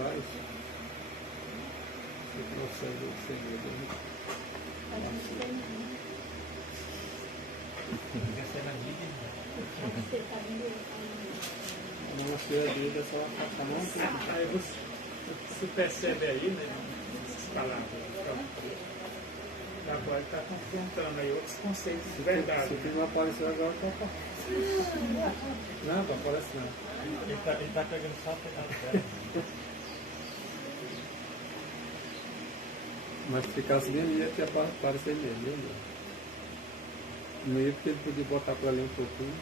atrás, você consegue o segredo. Não, acho que a Bíblia só a mão. Aí você percebe aí, né? Essas palavras. Agora ele está confrontando aí outros conceitos de verdade. Se o filho não apareceu agora, tá aparecendo. Não, não aparece não. Ele está pegando só a pegada dela. Mas se ficasse bem ali, ia aparecer mesmo. Não ia porque ele podia botar para ali um pouquinho.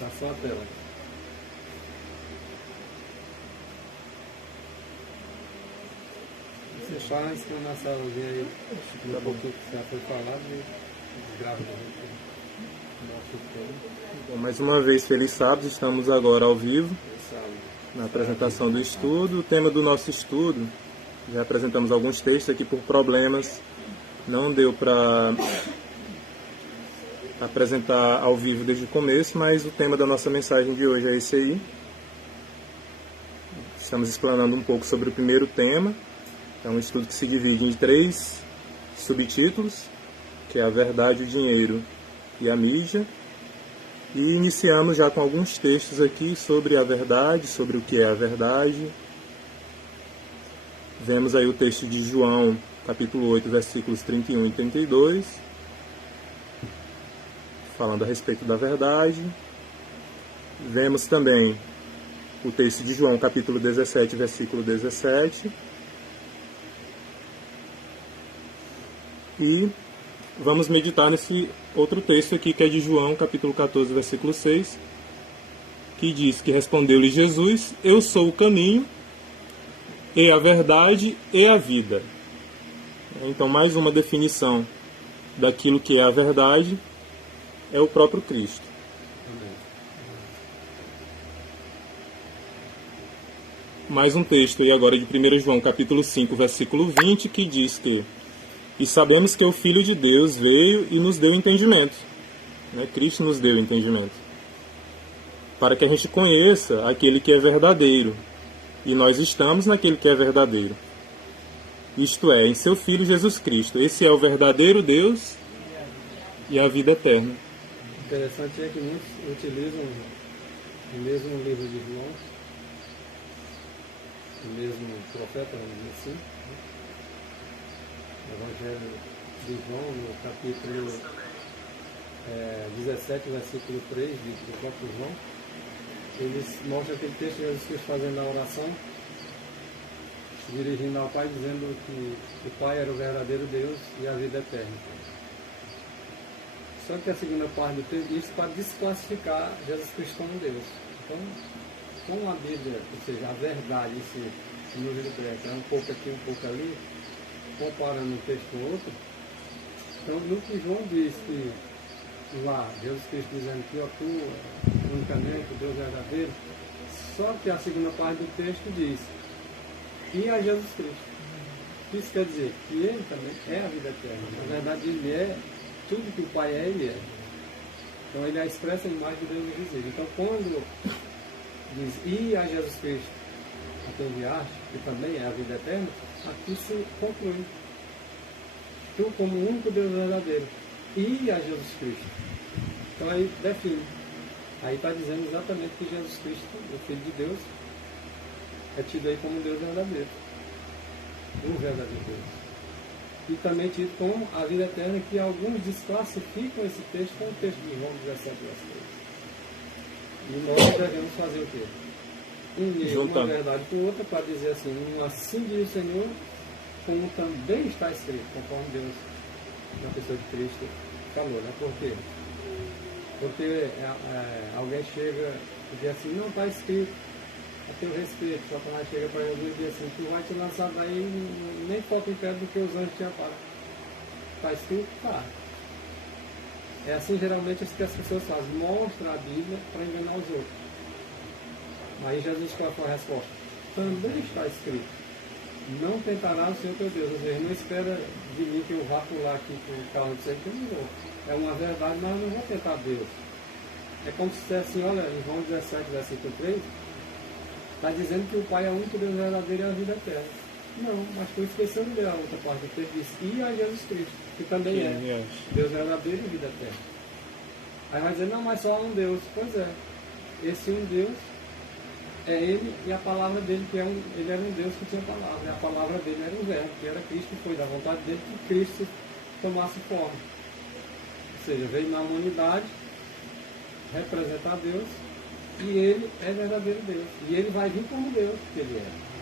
Tá só a tela. Você fala em cima na salazinha aí, um pouquinho que já foi falado e grava no nosso tempo. Bom, mais uma vez, feliz sábado, estamos agora ao vivo na apresentação do estudo. O tema do nosso estudo, já apresentamos alguns textos aqui por problemas, não deu para apresentar ao vivo desde o começo, mas o tema da nossa mensagem de hoje é esse aí. Estamos explanando um pouco sobre o primeiro tema. É um estudo que se divide em 3 subtítulos, que é a verdade, o dinheiro e a mídia. E iniciamos já com alguns textos aqui sobre a verdade, sobre o que é a verdade. Vemos aí o texto de João, capítulo 8, versículos 31 e 32, falando a respeito da verdade. Vemos também o texto de João, capítulo 17, versículo 17. E vamos meditar nesse outro texto aqui, que é de João, capítulo 14, versículo 6, que diz que respondeu-lhe Jesus: eu sou o caminho, e a verdade e a vida. Então, mais uma definição daquilo que é a verdade é o próprio Cristo. Mais um texto aí agora de 1 João, capítulo 5, versículo 20, que diz que e sabemos que o Filho de Deus veio e nos deu entendimento. Cristo nos deu entendimento. Para que a gente conheça aquele que é verdadeiro. E nós estamos naquele que é verdadeiro. Isto é, em seu Filho Jesus Cristo. Esse é o verdadeiro Deus e a vida eterna. Interessante é que muitos utilizam o mesmo livro de João, o mesmo profeta, vamos dizer assim. Evangelho de João, no capítulo 17, versículo 3 do próprio João, eles mostram aquele texto de Jesus Cristo fazendo a oração, se dirigindo ao Pai, dizendo que o Pai era o verdadeiro Deus e a vida eterna. Só que a segunda parte do texto diz para desclassificar Jesus Cristo como Deus. Então, como a Bíblia, ou seja, a verdade, esse livro grego, é um pouco aqui, um pouco ali, comparando um texto com outro, então no que João diz que lá, Jesus Cristo dizendo que eu atuo unicamente, o Deus verdadeiro, só que a segunda parte do texto diz e a Jesus Cristo. Isso quer dizer que ele também é a vida eterna. Na verdade, ele é tudo que o Pai é, ele é. Então ele é a expressa imagem do Deus invisível. Então quando diz e a Jesus Cristo a quem enviaste, que também é a vida eterna, aqui se conclui. Tu como o único Deus verdadeiro e a Jesus Cristo. Então aí define. Aí está dizendo exatamente que Jesus Cristo, o Filho de Deus, é tido aí como Deus verdadeiro. O verdadeiro Deus. E também tido como a vida eterna, que alguns desclassificam esse texto com o texto de João 17, versículo 3. E nós devemos fazer o quê? Unir uma verdade com outra para dizer assim, assim diz o Senhor, como também está escrito, conforme Deus, na pessoa de Cristo, falou, né? Por quê? Porque alguém chega e diz assim, não está escrito, a teu respeito, Satanás chega para Jesus e diz assim, tu vai te lançar daí, nem falta em pé do que os anjos tinham falado. Está escrito? Tá. É assim geralmente que as pessoas fazem, mostra a Bíblia para enganar os outros. Aí Jesus, qual foi a resposta? Também está escrito, não tentará o Senhor teu Deus. Ou seja, não espera de mim que eu vá pular aqui com o carro de sempre, que eu não vou. É uma verdade, mas eu não vou tentar Deus. É como se dissesse assim, olha, em João 17, versículo 3, Está dizendo que o Pai é o único Deus verdadeiro e a vida eterna. Não, mas estou esquecendo da outra parte do texto, diz, e a Jesus Cristo, que também é Deus verdadeiro e vida eterna. Aí vai dizer, não, mas só há um Deus. Pois é, esse um Deus é Ele e a palavra dele, que ele era um Deus que tinha palavra, e a palavra dele era um verbo, que era Cristo, e foi da vontade dele que Cristo tomasse forma. Ou seja, veio na humanidade representar Deus, e ele é verdadeiro Deus. E ele vai vir como Deus, que ele é.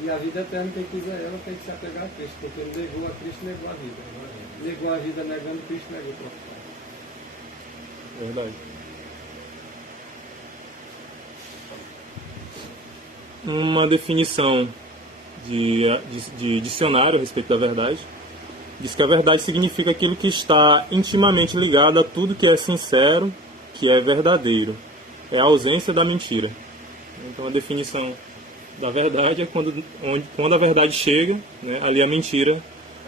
E a vida eterna, quem quiser ela, tem que se apegar a Cristo, porque ele negou a Cristo, negou a vida. Negou a vida negando Cristo, negou o próprio Pai. Verdade. Uma definição de dicionário a respeito da verdade diz que a verdade significa aquilo que está intimamente ligado a tudo que é sincero, que é verdadeiro. É a ausência da mentira. Então a definição da verdade é quando a verdade chega, né, ali a mentira.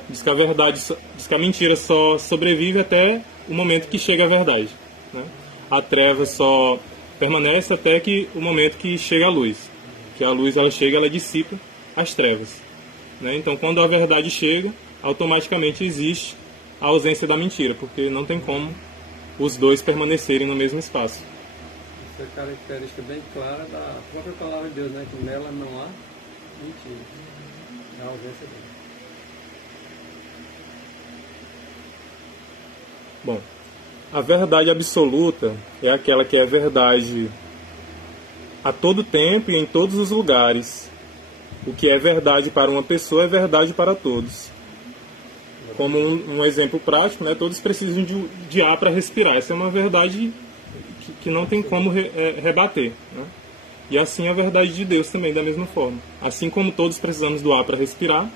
Diz que a mentira só sobrevive até o momento que chega a verdade. Né? A treva só permanece até que o momento que chega a luz. Que a luz ela chega, ela dissipa as trevas. Né? Então, quando a verdade chega, automaticamente existe a ausência da mentira, porque não tem como os dois permanecerem no mesmo espaço. Essa é a característica bem clara da própria palavra de Deus, né? Que nela não há mentira. É a ausência dele. Bom, a verdade absoluta é aquela que é verdade a todo tempo e em todos os lugares. O que é verdade para uma pessoa é verdade para todos. Como um exemplo prático, né, todos precisam de ar para respirar. Essa é uma verdade que não tem como rebater. Né? E assim é a verdade de Deus também, da mesma forma. Assim como todos precisamos do ar para respirar,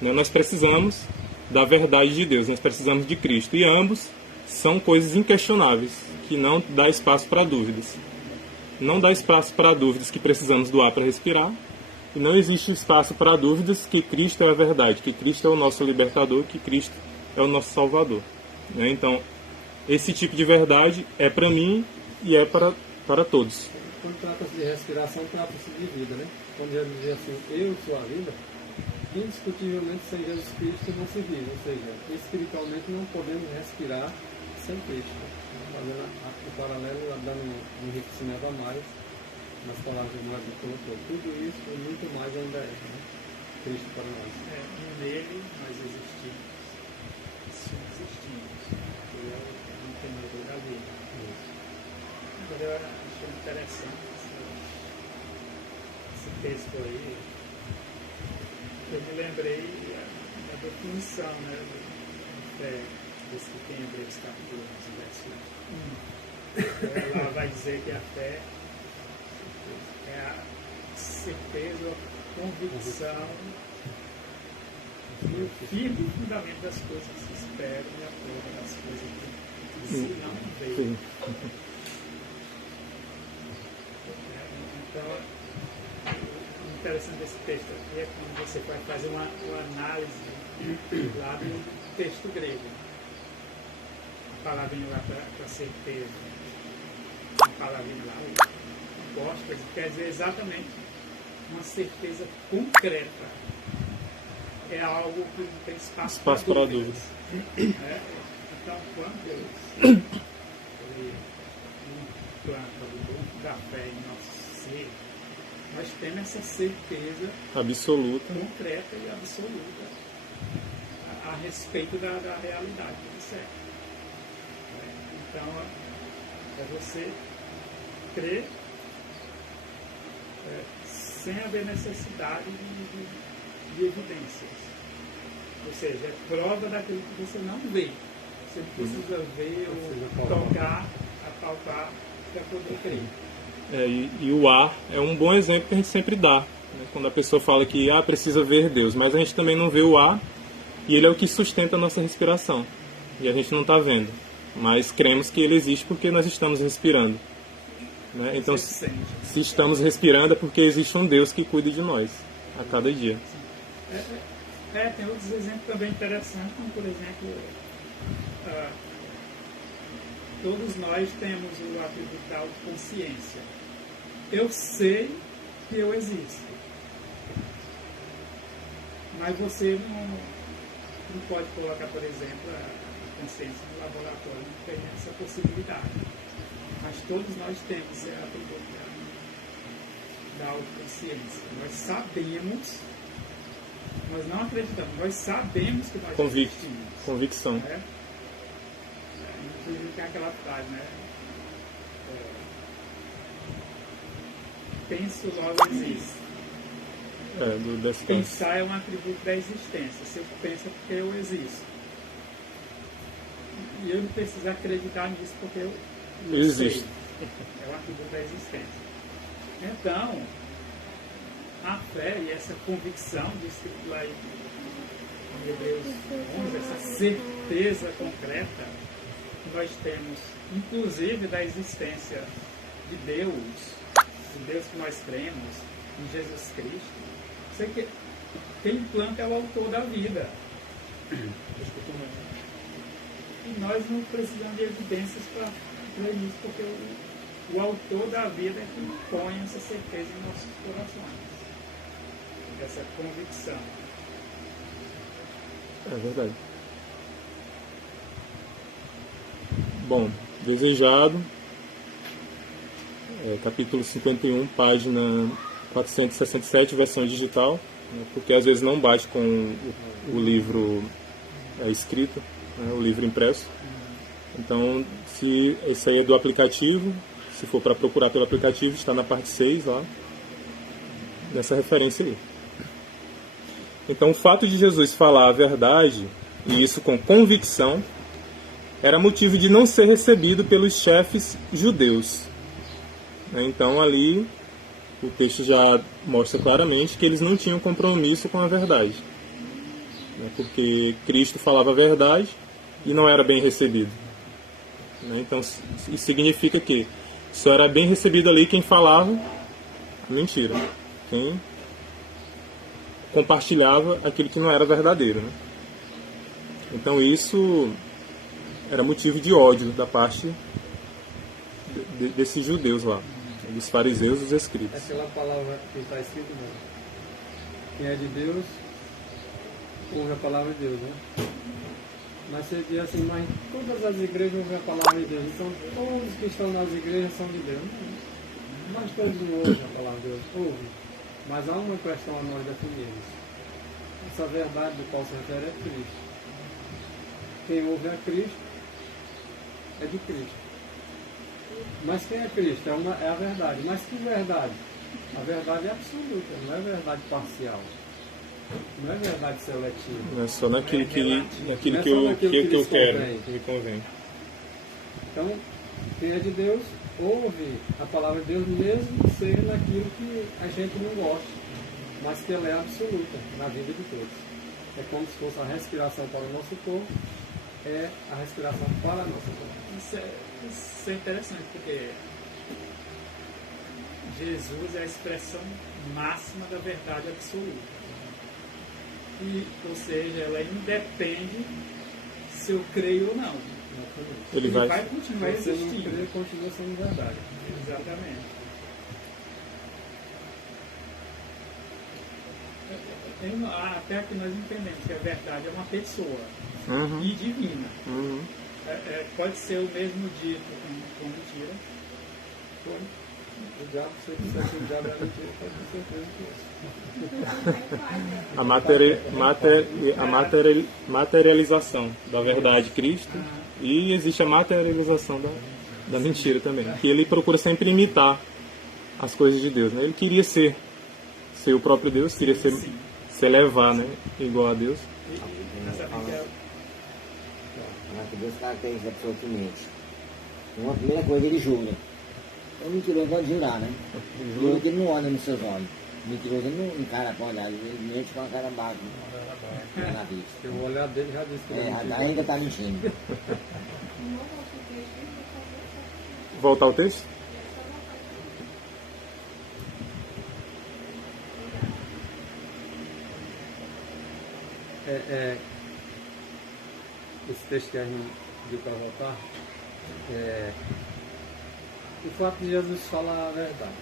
né, nós precisamos da verdade de Deus, nós precisamos de Cristo. E ambos são coisas inquestionáveis, que não dá espaço para dúvidas. Não dá espaço para dúvidas que precisamos do ar para respirar, e não existe espaço para dúvidas que Cristo é a verdade, que Cristo é o nosso libertador, que Cristo é o nosso salvador. Né? Então, esse tipo de verdade é para mim e é para todos. Quando trata-se de respiração, trata-se de vida, né? Quando Jesus diz assim, eu sou a vida, indiscutivelmente sem Jesus Cristo não se vive, ou seja, espiritualmente não podemos respirar sem Cristo. Fazendo o paralelo, dando um enriquecimento a mais nas palavras que nós colocou. Tudo isso e muito mais ainda é, né? Cristo para nós. Nele nós existimos, subsistimos. Ele é o mantenedor da vida. Agora eu achei interessante esse texto aí. Eu me lembrei da definição, né, desse que tem em Hebreus capítulo 11, verso 1. Ela vai dizer que a fé é a certeza, a convicção e o firme fundamento das coisas que se esperam e a prova das coisas que se não veem. Então, o interessante desse texto aqui é quando você vai fazer uma análise lá do texto grego. A palavrinha lá para certeza, a palavrinha lá, apóstase, quer dizer exatamente uma certeza concreta. É algo que não tem espaço para dúvidas. Então, quando Deus ele implanta o dom da fé em nosso ser, nós temos essa certeza absoluta, concreta e absoluta a respeito da realidade do céu. Então, é você crer sem haver necessidade de evidências. Ou seja, é prova daquilo que você não vê. Você precisa ver ou tocar, apalpar para poder crer. E o ar é um bom exemplo que a gente sempre dá. Né? Quando a pessoa fala que precisa ver Deus, mas a gente também não vê o ar e ele é o que sustenta a nossa respiração. E a gente não está vendo. Mas cremos que ele existe porque nós estamos respirando. Né? Então, se estamos respirando é porque existe um Deus que cuida de nós a cada dia. Tem outros exemplos também interessantes, como por exemplo, todos nós temos o atributo da consciência. Eu sei que eu existo. Mas você não pode colocar, por exemplo, a consciência no laboratório, não tem essa possibilidade. Mas todos nós temos esse atributo da autoconsciência. Nós sabemos, nós não acreditamos, nós sabemos que nós existimos. Convicção. Né? Inclusive tem aquela frase, né? Penso, logo existo. Pensar é um atributo da existência. Se eu penso é porque eu existo. E eu não preciso acreditar nisso porque eu existo. É um atributo da existência. Então, a fé e essa convicção, descrito lá em Hebreus 11, essa certeza concreta que nós temos, inclusive da existência de Deus que nós cremos, em Jesus Cristo. Sei que quem planta é o autor da vida. E nós não precisamos de evidências para isso, porque o autor da vida é quem põe essa certeza em nossos corações. Essa convicção. É verdade. Bom, desejado, capítulo 51, página 467, versão digital, né, porque às vezes não bate com o livro escrito, né, o livro impresso. Então, se esse aí é do aplicativo, se for para procurar pelo aplicativo, está na parte 6 lá, nessa referência aí. Então, o fato de Jesus falar a verdade, e isso com convicção, era motivo de não ser recebido pelos chefes judeus. Então, ali, o texto já mostra claramente que eles não tinham compromisso com a verdade. Porque Cristo falava a verdade e não era bem recebido. Então, isso significa que só era bem recebido ali quem falava mentira. Quem compartilhava aquilo que não era verdadeiro. Então, isso era motivo de ódio da parte desses judeus lá, dos fariseus e dos escribas. Aquela palavra que está escrita, não. Quem é de Deus, ouve a palavra de Deus, né? Mas você diz assim, mas todas as igrejas ouvem a palavra de Deus, então todos que estão nas igrejas são de Deus. Mas todos não ouvem a palavra de Deus, ouvem. Mas há uma questão a nós definirmos. Essa verdade do qual se refere é Cristo. Quem ouve a Cristo é de Cristo. Mas quem é Cristo? É a verdade. Mas que verdade? A verdade é absoluta, não é verdade parcial. Não é verdade seletiva. Não é só naquilo que eu quero, que me convém. Então, quem é de Deus, ouve a palavra de Deus mesmo ser naquilo que a gente não gosta, mas que ela é absoluta na vida de todos. É como se fosse a respiração para o nosso corpo, é a respiração para a nossa corpo. Isso é interessante, porque Jesus é a expressão máxima da verdade absoluta. E, ou seja, ela independe se eu creio ou não. Ele vai continuar existindo. Se não crer, continua sendo verdade. Exatamente. Até aqui nós entendemos que a verdade é uma pessoa e divina. Pode ser o mesmo dito com mentira. O diabo, se ele disser que o diabo é mentira, pode ter certeza que a materialização da verdade de Cristo, e existe a materialização da mentira também, que ele procura sempre imitar as coisas de Deus, né? Ele queria ser o próprio Deus, queria se elevar, né? Igual a Deus. Que Deus caracteriza absolutamente. Uma primeira coisa, ele jura. O mentiroso pode jurar, né? Jura que ele não olha nos seus olhos. O mentiroso ele não encara com olhar, ele mente com a cara baixa na vista. o olhar dele já disse que ainda está mentindo. Voltar ao texto? Esse texto que a gente viu para voltar, o fato de Jesus falar a verdade.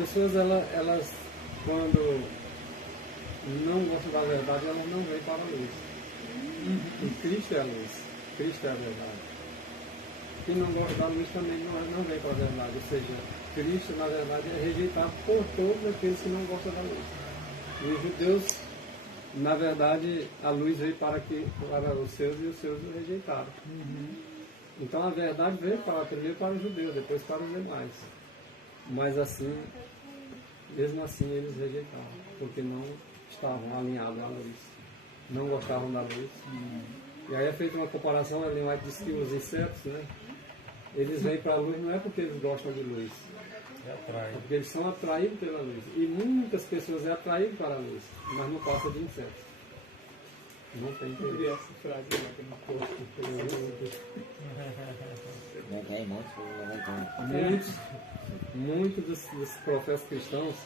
pessoas, elas quando não gostam da verdade, elas não vêm para a luz. E Cristo é a luz. Cristo é a verdade. Quem não gosta da luz também não vem para a verdade. Ou seja, Cristo, na verdade, é rejeitado por todos aqueles que não gostam da luz. E os judeus, na verdade, a luz veio para os seus e os seus o rejeitaram. Então a verdade veio primeiro para os judeus, depois para os demais. Mas assim, mesmo assim eles rejeitaram, porque não estavam alinhados à luz. Não gostavam da luz. E aí é feita uma comparação, a Ellen White diz que os insetos, né? Eles vêm para a luz não é porque eles gostam de luz. É porque eles são atraídos pela luz. E muitas pessoas é atraído para a luz, mas não passa de insetos. Não tem Eu vi interesse. essa frase lá que no corpo. Muitos dos profetas cristãos,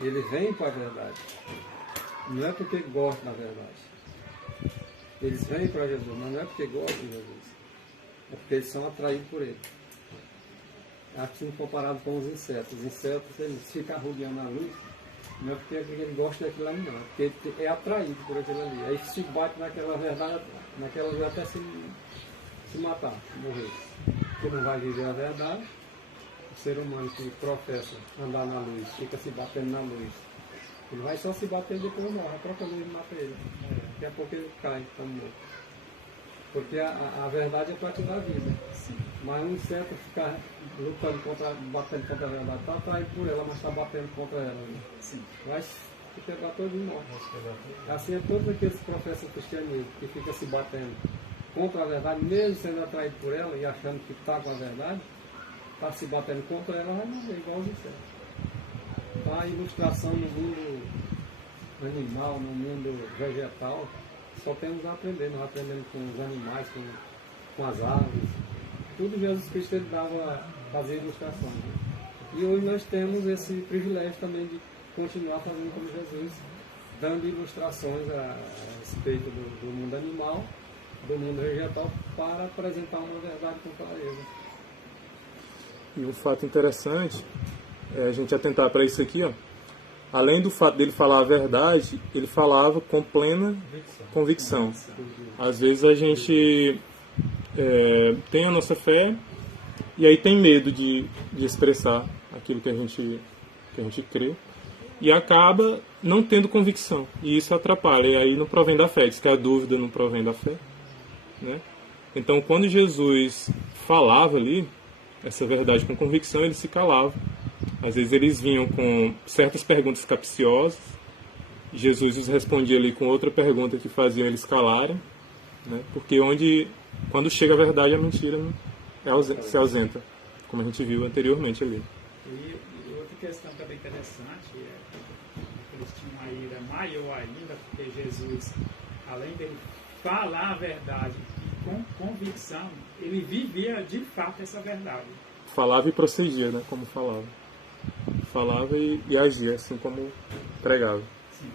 eles vêm para a verdade. Não é porque gostam da verdade. Eles vêm para Jesus, mas não é porque gostam de Jesus. É porque eles são atraídos por ele. Assim comparado com os insetos. Os insetos, eles ficam rodeando a luz, não é porque ele gosta daquilo ali, não. É porque ele é atraído por aquilo ali. Aí se bate naquela verdade, naquela luz até se matar, morrer. Porque não vai viver a verdade. O ser humano que professa andar na luz, fica se batendo na luz. Ele vai só se bater e depois morre. A própria luz mata ele. Daqui a pouco ele cai, está morto. Porque a verdade é para te dar vida. Mas um inseto ficar lutando batendo contra a verdade, está atraído por ela, mas está batendo contra ela. Né? Sim. Vai se quebrar todo e morre. Assim é todos aqueles que professam o cristianismo, que ficam se batendo contra a verdade, mesmo sendo atraído por ela e achando que está com a verdade, está se batendo contra ela, vai morrer igual os insetos. Então a ilustração no mundo animal, no mundo vegetal, só temos a aprender. Nós aprendemos com os animais, com as árvores. Tudo Jesus Cristo ele dava, fazia ilustrações. Né? E hoje nós temos esse privilégio também de continuar fazendo como Jesus, dando ilustrações a respeito do mundo animal, do mundo vegetal, para apresentar uma verdade com clareza. E um fato interessante é a gente atentar para isso aqui, ó. Além do fato dele falar a verdade, ele falava com plena convicção. Às vezes a gente tem a nossa fé e aí tem medo de expressar aquilo que a gente crê e acaba não tendo convicção. E isso atrapalha. E aí não provém da fé. Diz que a dúvida não provém da fé. Né? Então, quando Jesus falava ali essa verdade com convicção, ele se calava. Às vezes eles vinham com certas perguntas capciosas, Jesus os respondia ali com outra pergunta que fazia eles calarem, né? Porque quando chega a verdade, a mentira se ausenta, como a gente viu anteriormente ali. E outra questão também interessante é que eles tinham uma ira maior ainda, porque Jesus, além dele falar a verdade com convicção, ele vivia de fato essa verdade. Falava e procedia, né? Como falava. Falava e agia, assim como pregava. Sim.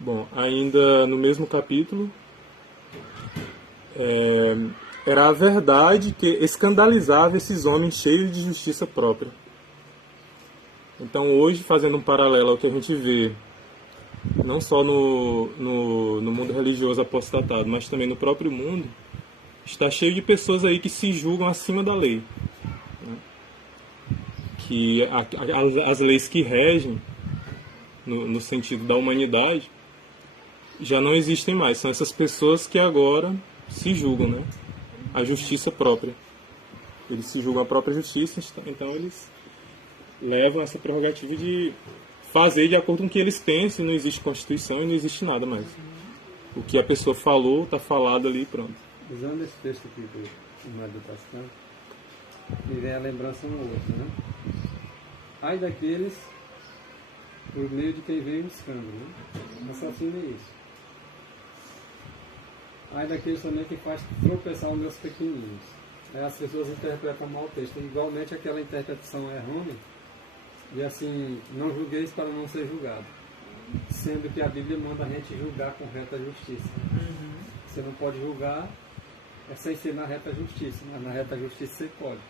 Bom, ainda no mesmo capítulo, era a verdade que escandalizava esses homens cheios de justiça própria. Então hoje, fazendo um paralelo ao que a gente vê, não só no mundo religioso apostatado, mas também no próprio mundo, está cheio de pessoas aí que se julgam acima da lei. Que as leis que regem, no sentido da humanidade, já não existem mais. São essas pessoas que agora se julgam, né? A justiça própria. Eles se julgam a própria justiça, então eles levam essa prerrogativa de fazer de acordo com o que eles pensam, não existe Constituição e não existe nada mais. O que a pessoa falou, está falado ali e pronto. Usando esse texto aqui do meditação, me vem a lembrança um outro, né? Ai daqueles por meio de quem vem buscando, né? Assassino é isso. Ai daqueles também que faz tropeçar os meus pequeninos. As pessoas interpretam mal o texto. Igualmente aquela interpretação é errônea. E assim, não julgueis para não ser julgado. Sendo que a Bíblia manda a gente julgar com reta justiça. Você não pode julgar sem ser na reta justiça, mas na reta justiça você pode.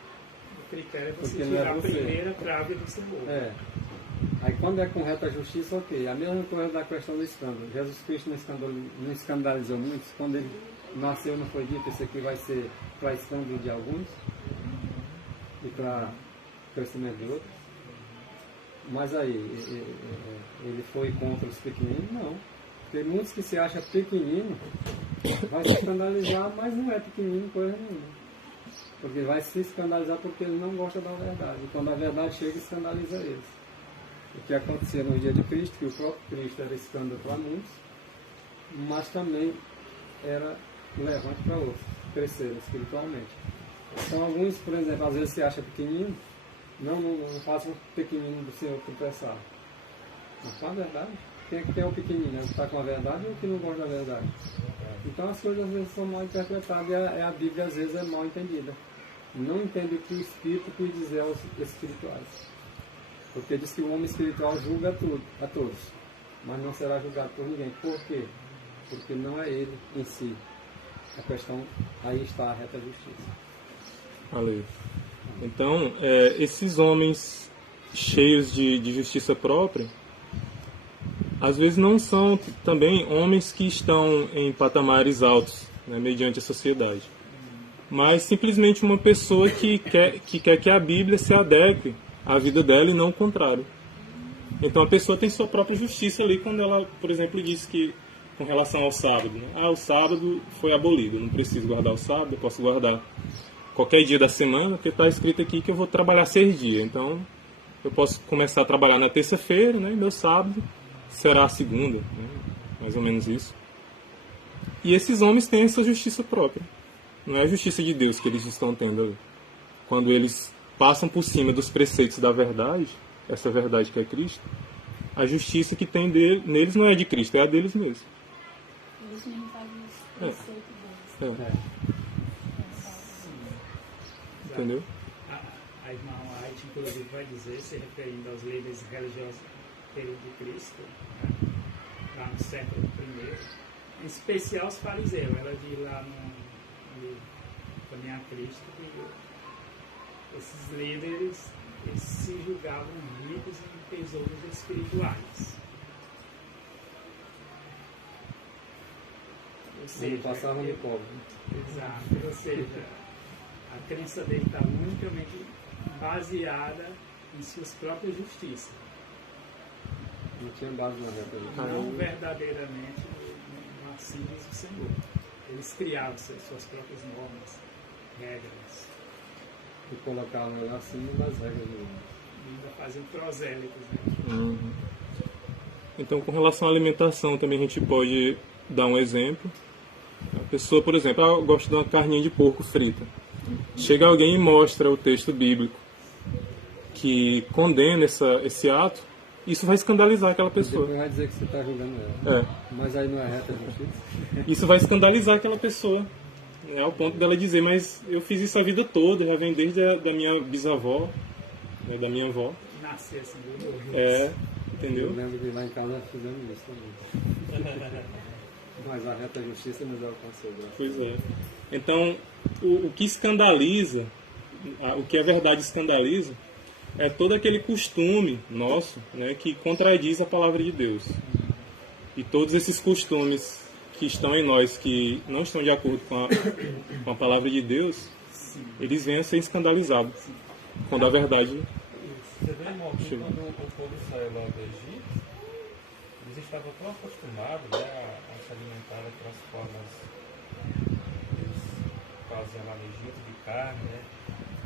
O critério é você Porque não é tirar a você. primeira trave do Senhor. É. Aí quando é com reta justiça, ok. A mesma coisa da questão do escândalo. Jesus Cristo não escandalizou muitos. Quando ele nasceu, não foi dito, isso aqui vai ser para escândalo de alguns e para crescimento de outros. Mas aí, ele foi contra os pequeninos? Não. Tem muitos que se acham pequenino, vai se escandalizar, mas não é pequenino coisa nenhuma. Porque vai se escandalizar porque ele não gosta da verdade. E quando a verdade chega, escandaliza eles. O que acontecia no dia de Cristo, que o próprio Cristo era escândalo para muitos, mas também era levante para outros, crescer espiritualmente. Então alguns, por exemplo, às vezes se acha pequenino, não façam pequenino do Senhor tropeçar. Mas com a verdade, quem é o pequenino? É o que está com a verdade ou o que não gosta da verdade? Então as coisas às vezes são mal interpretadas e a Bíblia às vezes é mal entendida. Não entende o que o Espírito quis dizer aos espirituais. Porque diz que o homem espiritual julga a todos, mas não será julgado por ninguém. Por quê? Porque não é ele em si. A questão, aí está a reta justiça. Valeu. Então, esses homens cheios de justiça própria, às vezes não são também homens que estão em patamares altos, né, mediante a sociedade, mas simplesmente uma pessoa que quer que a Bíblia se adeque à vida dela e não o contrário. Então a pessoa tem sua própria justiça ali quando ela, por exemplo, diz que com relação ao sábado, né? O sábado foi abolido, eu não preciso guardar o sábado, eu posso guardar qualquer dia da semana, porque está escrito aqui que eu vou trabalhar 6 dias. Então eu posso começar a trabalhar na terça-feira, né? E meu sábado será a segunda, né? Mais ou menos isso. E esses homens têm essa justiça própria. Não é a justiça de Deus que eles estão tendo ali. Quando eles passam por cima dos preceitos da verdade, essa verdade que é Cristo, a justiça que tem neles não é de Cristo, é a deles mesmos. Eles mesmo fazem esse preceito deles. Entendeu? A irmã White, inclusive, vai dizer, se referindo aos líderes religiosos do período de Cristo, né, lá no século I, em especial os fariseus. Ela diz lá no Caminhar a Cristo que esses líderes eles se julgavam ricos em tesouros espirituais. Ou seja, Eles passavam de pobre. exato, ou seja, a crença dele está unicamente baseada em suas próprias justiças, Não tinha base na reta justiça. não verdadeiramente no assíduos do Senhor. Eles criavam suas próprias normas, regras, E colocavam ela acima das regras do mundo. e ainda faziam prosélitos. Né? Uhum. Então, com relação à alimentação, também a gente pode dar um exemplo. A pessoa, por exemplo, eu gosto de uma carninha de porco frita. Chega alguém e mostra o texto bíblico que condena esse ato, isso vai escandalizar aquela pessoa. Depois vai dizer que você está julgando ela. É. Mas aí não é reta justiça. Isso vai escandalizar aquela pessoa, né, ao ponto dela dizer, mas eu fiz isso a vida toda, já vem desde da minha bisavó, né, da minha avó. Nascer assim, É, Eu entendeu? lembro que lá em casa fizemos isso também. Mas a reta justiça nos alcançou, graças a Pois Deus. é. Então, o que escandaliza, o que a verdade escandaliza, é todo aquele costume nosso, né, que contradiz a palavra de Deus. E todos esses costumes que estão em nós, que não estão de acordo com a palavra de Deus, eles vêm a ser escandalizados. Quando a verdade... Você vê, irmão, que Chegou. quando o povo saiu lá do Egito, eles estavam tão acostumados, né, a se alimentar daquelas formas que eles faziam lá no Egito, de carne, né,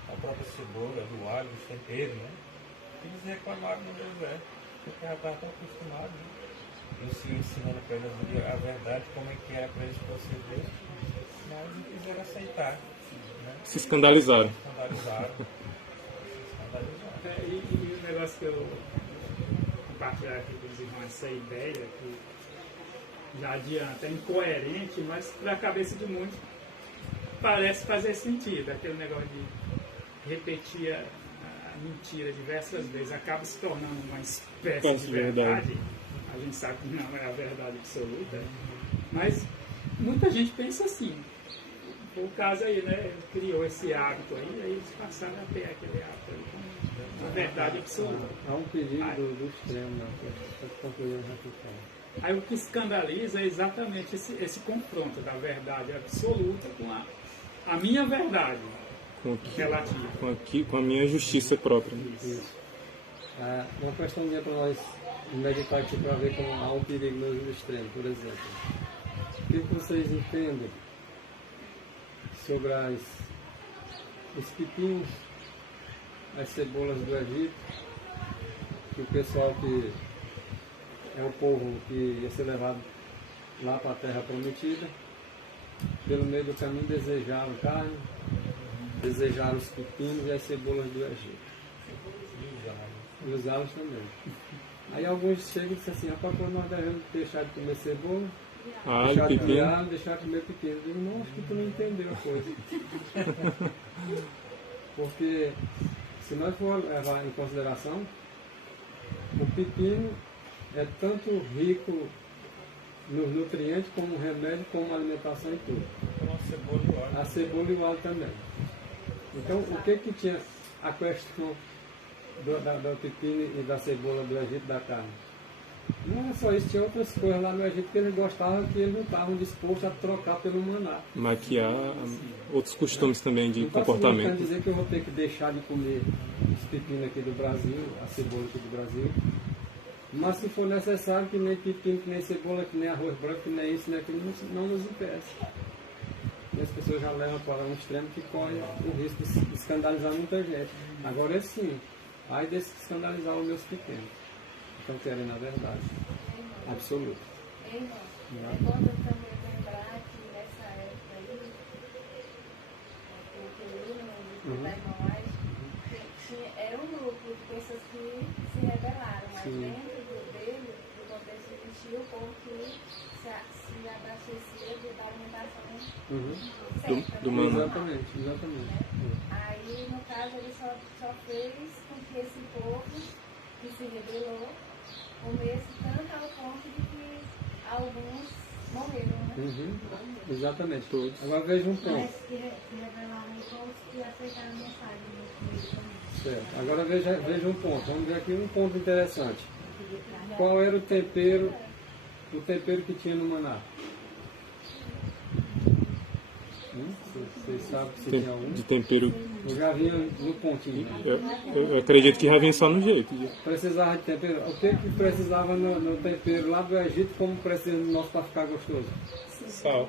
a própria cebola, do alho, dos temperos, né, que eles reclamaram no deserto, porque já estavam tão acostumados, né, e o Senhor ensinando para eles a verdade, como é que era para eles proceder, mas não quiseram aceitar, né, se escandalizaram. escandalizaram. E o negócio que eu vou compartilhar aqui com os irmãos, essa ideia que já adianta, é incoerente, mas para a cabeça de muitos parece fazer sentido. Aquele negócio de repetir a mentira diversas vezes acaba se tornando uma espécie de verdade. A gente sabe que não é a verdade absoluta, mas muita gente pensa assim. foi o caso aí, né? Ele criou esse hábito aí eles passaram a ter aquele hábito aí, com a verdade absoluta. Há um perigo do extremo, né? Para concluir radical. Aí o que escandaliza é exatamente esse confronto da verdade absoluta com a minha verdade relativa. Com a minha justiça própria. Isso. Uma questãozinha para nós meditar aqui para ver como há um perigo no extremo, por exemplo. O que vocês entendem sobre os pepinos, as cebolas do Egito, que o pessoal que é o povo que ia ser levado lá para a terra prometida, pelo meio do caminho desejaram carne, desejaram os pepinos e as cebolas do Egito. E os alhos também. Aí alguns chegam e dizem assim, rapaz, quando nós devemos deixar de comer cebola, deixar de comer alho, deixar de comer pepino. Eu digo, não, acho que tu não entendeu a coisa. Porque se nós for levar em consideração, o pepino é tanto rico nos nutrientes como remédio, como alimentação e tudo. A cebola e o alho também. Então, o que tinha a questão do pepino e da cebola do Egito, da carne? Não é só isso, tinha outras coisas lá no Egito que eles gostavam, que eles não estavam dispostos a trocar pelo maná. Maquiar outros costumes também de não comportamento. Não dizer que eu vou ter que deixar de comer os pepinos aqui do Brasil, a cebola aqui do Brasil, mas se for necessário, que nem pepino, que nem cebola, que nem arroz branco, que nem isso, nem aquilo, não nos impeça. E as pessoas já levam para um extremo que corre o risco de escandalizar muita gente. Agora sim, aí desse escandalizar os meus pequenos. Estão querendo a verdade absoluta. Irmão, é bom também lembrar que nessa época aí, o período da irmãos, era um grupo de pessoas que se rebelaram, mas dentro do contexto existia o povo que se abastecia da alimentação certa. Do maná. Exatamente. Aí, no caso, ele só fez com que esse povo que se rebelou comesse tanto ao ponto de que alguns morreram, né? Exatamente, todos. Agora veja um ponto. Mas que revelaram todos que aceitaram a mensagem. Certo. Agora veja um ponto. Vamos ver aqui um ponto interessante. Qual era o tempero que tinha no maná? Vocês sabem se tinha algum? De tempero. Eu já vinha no pontinho. Eu acredito que já vem só no jeito. Precisava de tempero. O que precisava no tempero lá do Egito, como precisa no nosso para ficar gostoso? Sal.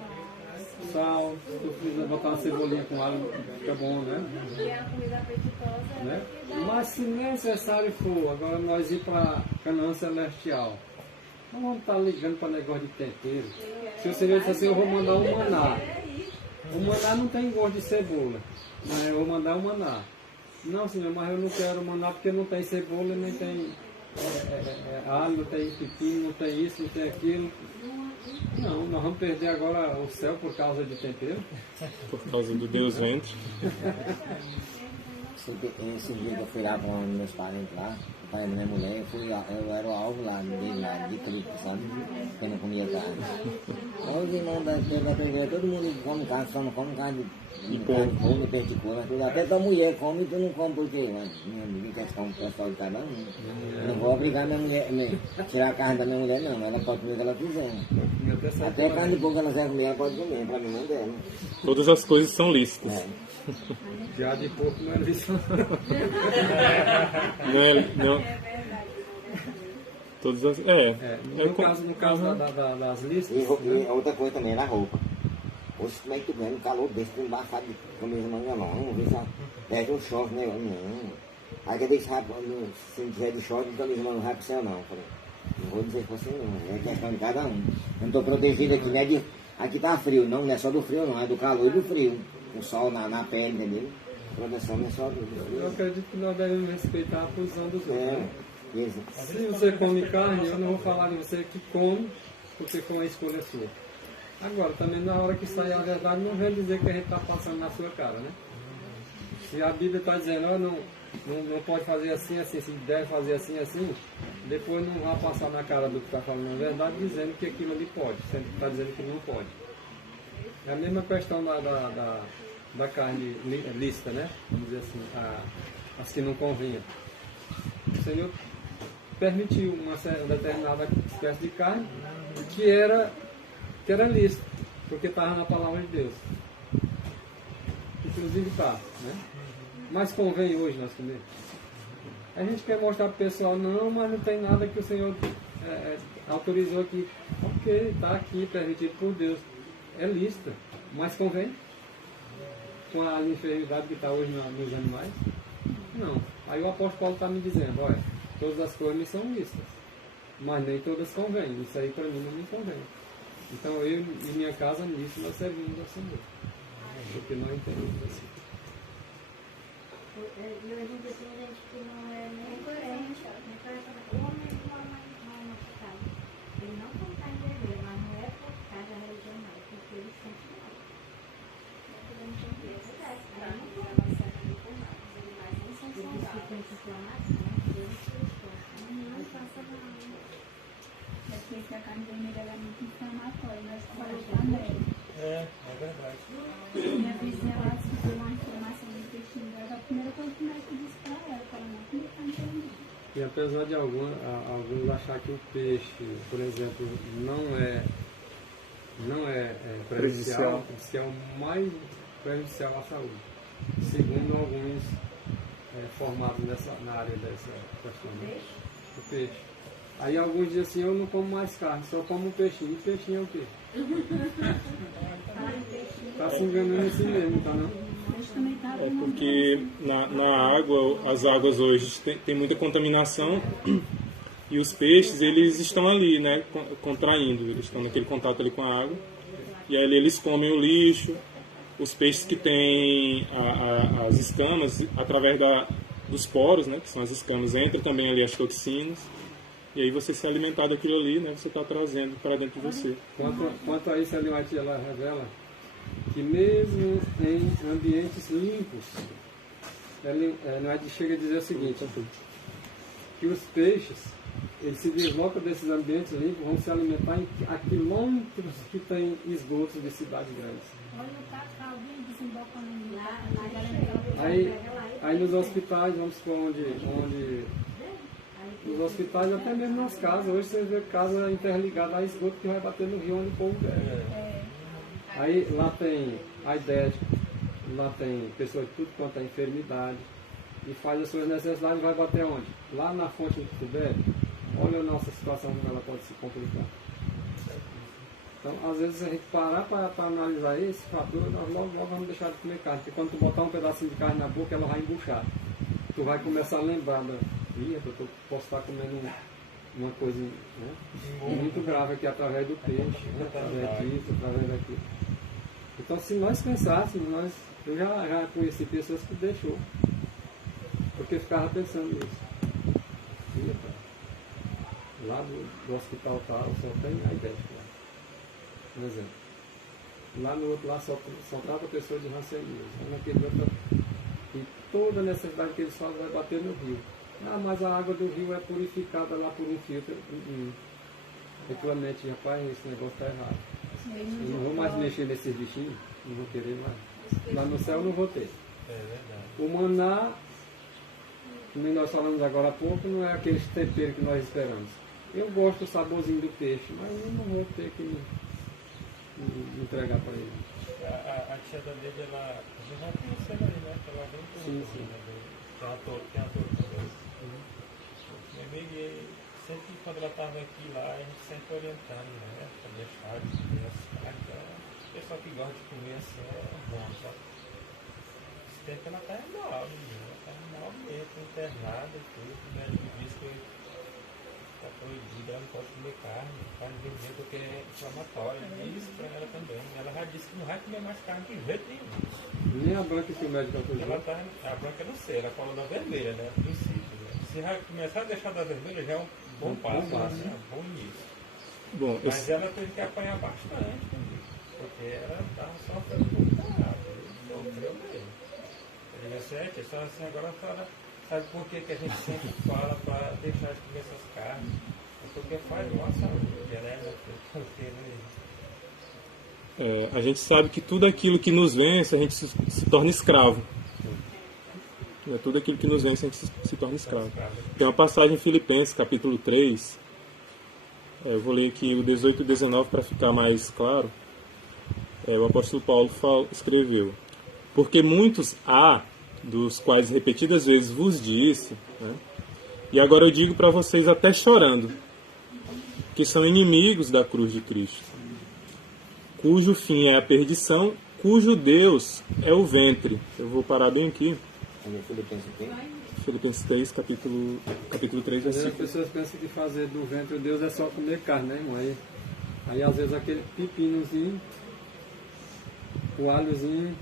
Sal, tu precisa botar uma cebolinha com alho, fica bom, né? E é uma comida apetitosa, Né? que dá. Mas se necessário for, agora nós ir para Canaã Celestial, não vamos estar ligando para negócio de tempero. Se o Senhor disse assim, eu vou mandar um maná. O maná não tem gosto de cebola, mas eu vou mandar um maná. Não, Senhor, mas eu não quero maná porque não tem cebola, nem tem alho, não tem pepino, não tem isso, não tem aquilo. Não, nós vamos perder agora o céu por causa de tempero. Por causa do Deus Ventre. Esse dia que eu fui lá com meus parentes lá, o pai da minha mulher, eu era o alvo lá, de trigo, sabe? Eu não comia carne. Os irmãos da igreja, todo mundo come carne, só não come carne de porco, de peixe de couro, até tua mulher come e tu não come por quê? Minha amiga, questão pessoal de cada um. Eu não vou obrigar minha mulher, tirar a carne da minha mulher, não, ela pode comer o que ela quiser. Até carne de porco ela quiser comer, ela pode comer, pra mim não dela. Todas as coisas são lícitas. Já de porco não é isso. Não. Todas as. No caso das listas. E outra coisa também era a roupa. Hoje como é que tu ganha um calor desse, tu embaixado de camisa manga longa, vê se perde um short, né? Não. Aí quer deixar, se não tiver de short, camisa manga não vai pro céu não. Falei, não vou dizer que você não, é questão de cada um. Eu não estou protegido aqui, não é de. Aqui tá frio, não é só do frio não, é do calor e do frio. O sol na pele, entendeu? A proteção não é só do frio. Eu acredito que nós devemos respeitar a posição dos outros. Né? Isso. Se você come carne, eu não vou falar de você que come, porque foi uma escolha sua. Agora, também na hora que sair a verdade, não vem dizer que a gente está passando na sua cara, né? Se a Bíblia está dizendo, não pode fazer assim, assim, se deve fazer assim, assim, depois não vai passar na cara do que está falando a verdade, dizendo que aquilo ali pode, sempre está dizendo que não pode. É a mesma questão da carne lícita, né? Vamos dizer assim, as que não convinham. O Senhor permitiu uma determinada espécie de carne que era lícita, porque estava na palavra de Deus. Inclusive está, né? Mas convém hoje nós comer. A gente quer mostrar para o pessoal, não, mas não tem nada que o Senhor autorizou aqui. Ok, está aqui, permitido por Deus. É lícita, mas convém? Com a enfermidade que está hoje nos animais? Não. Aí o apóstolo Paulo está me dizendo, olha, todas as coisas me são lícitas, mas nem todas convêm. Isso aí para mim não me convém. Então eu e minha casa nisso nós servimos ao Senhor. Porque nós entendemos assim. E hoje em dia tem gente que não é nem coerente, o homem não é machucado. Ele não está em vergonha, mas não é por causa da religião, não, porque ele sente mal. Ele não tem É porque a carne vermelha é muito inflamatória, nós falamos também. É verdade. Minha vizinha lá sofreu uma inflamação no intestino dela, a primeira coisa que o médico disse para ela, que ela não comia carne vermelha. E apesar de alguns achar que o peixe, por exemplo, não é prejudicial, é o mais prejudicial à saúde. Segundo alguns formados na área dessa questão. Né? O peixe. Aí alguns dizem assim, eu não como mais carne, só como peixinho. E peixinho é o quê? Está se enganando assim mesmo, tá não? É porque na água, as águas hoje tem muita contaminação e os peixes, eles estão ali, né, contraindo, eles estão naquele contato ali com a água e aí eles comem o lixo. Os peixes que têm as escamas, através dos poros, né, que são as escamas, entram também ali as toxinas. E aí você se alimentar daquilo ali, né, você está trazendo para dentro de você. Quanto a isso, a White, ela revela que mesmo em ambientes limpos, ela chega a dizer o seguinte, que os peixes, eles se deslocam desses ambientes limpos, vão se alimentar a quilômetros que tem esgotos de cidades grandes. Olha o cacau bem desembocando lá. Aí nos hospitais, vamos supor, onde nos hospitais, até mesmo nas casas, hoje você vê casa interligada a esgoto que vai bater no rio onde o povo bebe. Aí lá tem aidético, lá tem pessoas de tudo quanto é enfermidade, e faz as suas necessidades, vai bater onde? Lá na fonte que tu bebe. Olha a nossa situação, como ela pode se complicar. Então, às vezes, a gente parar para analisar esse fator, nós logo vamos deixar de comer carne. Porque quando tu botar um pedacinho de carne na boca, ela vai embuchar. Tu vai começar a lembrar eu posso estar comendo uma coisa, né, muito grave aqui através do peixe, né, através disso, através daquilo. Então, se nós pensássemos, eu já conheci pessoas que deixou, porque ficava pensando nisso. Lá do hospital tal, só tem a ideia. Por exemplo. Lá no outro lá só trata pessoas de rancenias. Naquele outro, e toda a necessidade que eles fazem vai bater no rio. Ah, mas a água do rio é purificada lá por um filtro. Efetivamente, rapaz, esse negócio está errado. Eu não vou mais mexer nesses bichinhos, não vou querer mais. Lá no céu não vou ter. É verdade. O maná, como nós falamos agora há pouco, não é aquele tempero que nós esperamos. Eu gosto do saborzinho do peixe, mas eu não vou ter que me entregar para ele. A tia da Neide, ela já conheceu ali, né? Ela vem com Sim. Tem uma torre também. Meu amigo, sempre quando ela estava aqui lá, a gente sempre orientando, né? Para deixar de comer as carnes. Então, o pessoal que gosta de comer assim é bom, sabe? Esse tempo ela está mal, ela está mal mesmo, internada e tudo. O médico disse que está proibido, ela não pode comer carne vermelha porque é inflamatória. Isso para ela também. Ela já disse que não vai comer mais carne de jeito nenhum. Nem a branca que o médico autorizou. A branca eu não sei, ela falou da vermelha, né? A princípio. Né? Se vai começar a deixar da vermelha já é um bom passo, né? Um bom início. Bom, Mas ela teve que apanhar bastante, porque ela estava sofrendo muito caralho. Sofreu mesmo. Eu digo assim, agora a senhora sabe por que a gente sempre fala para deixar de comer essas carnes? É porque faz mal à saúde, né? Porque, a gente sabe que tudo aquilo que nos vence, a gente se torna escravo. Tudo aquilo que nos vence, a gente se torna escravo. Tem uma passagem em Filipenses, capítulo 3. Eu vou ler aqui o 18 e 19 para ficar mais claro. O apóstolo Paulo escreveu: porque muitos há, dos quais repetidas vezes vos disse, né? E agora eu digo para vocês até chorando, que são inimigos da cruz de Cristo, cujo fim é a perdição, cujo Deus é o ventre. Eu vou parar bem aqui. Filipenses 3, capítulo 3, versículo. As pessoas pensam que fazer do ventre Deus é só comer carne, né, irmão? Aí às vezes aquele pepinozinho, o alhozinho,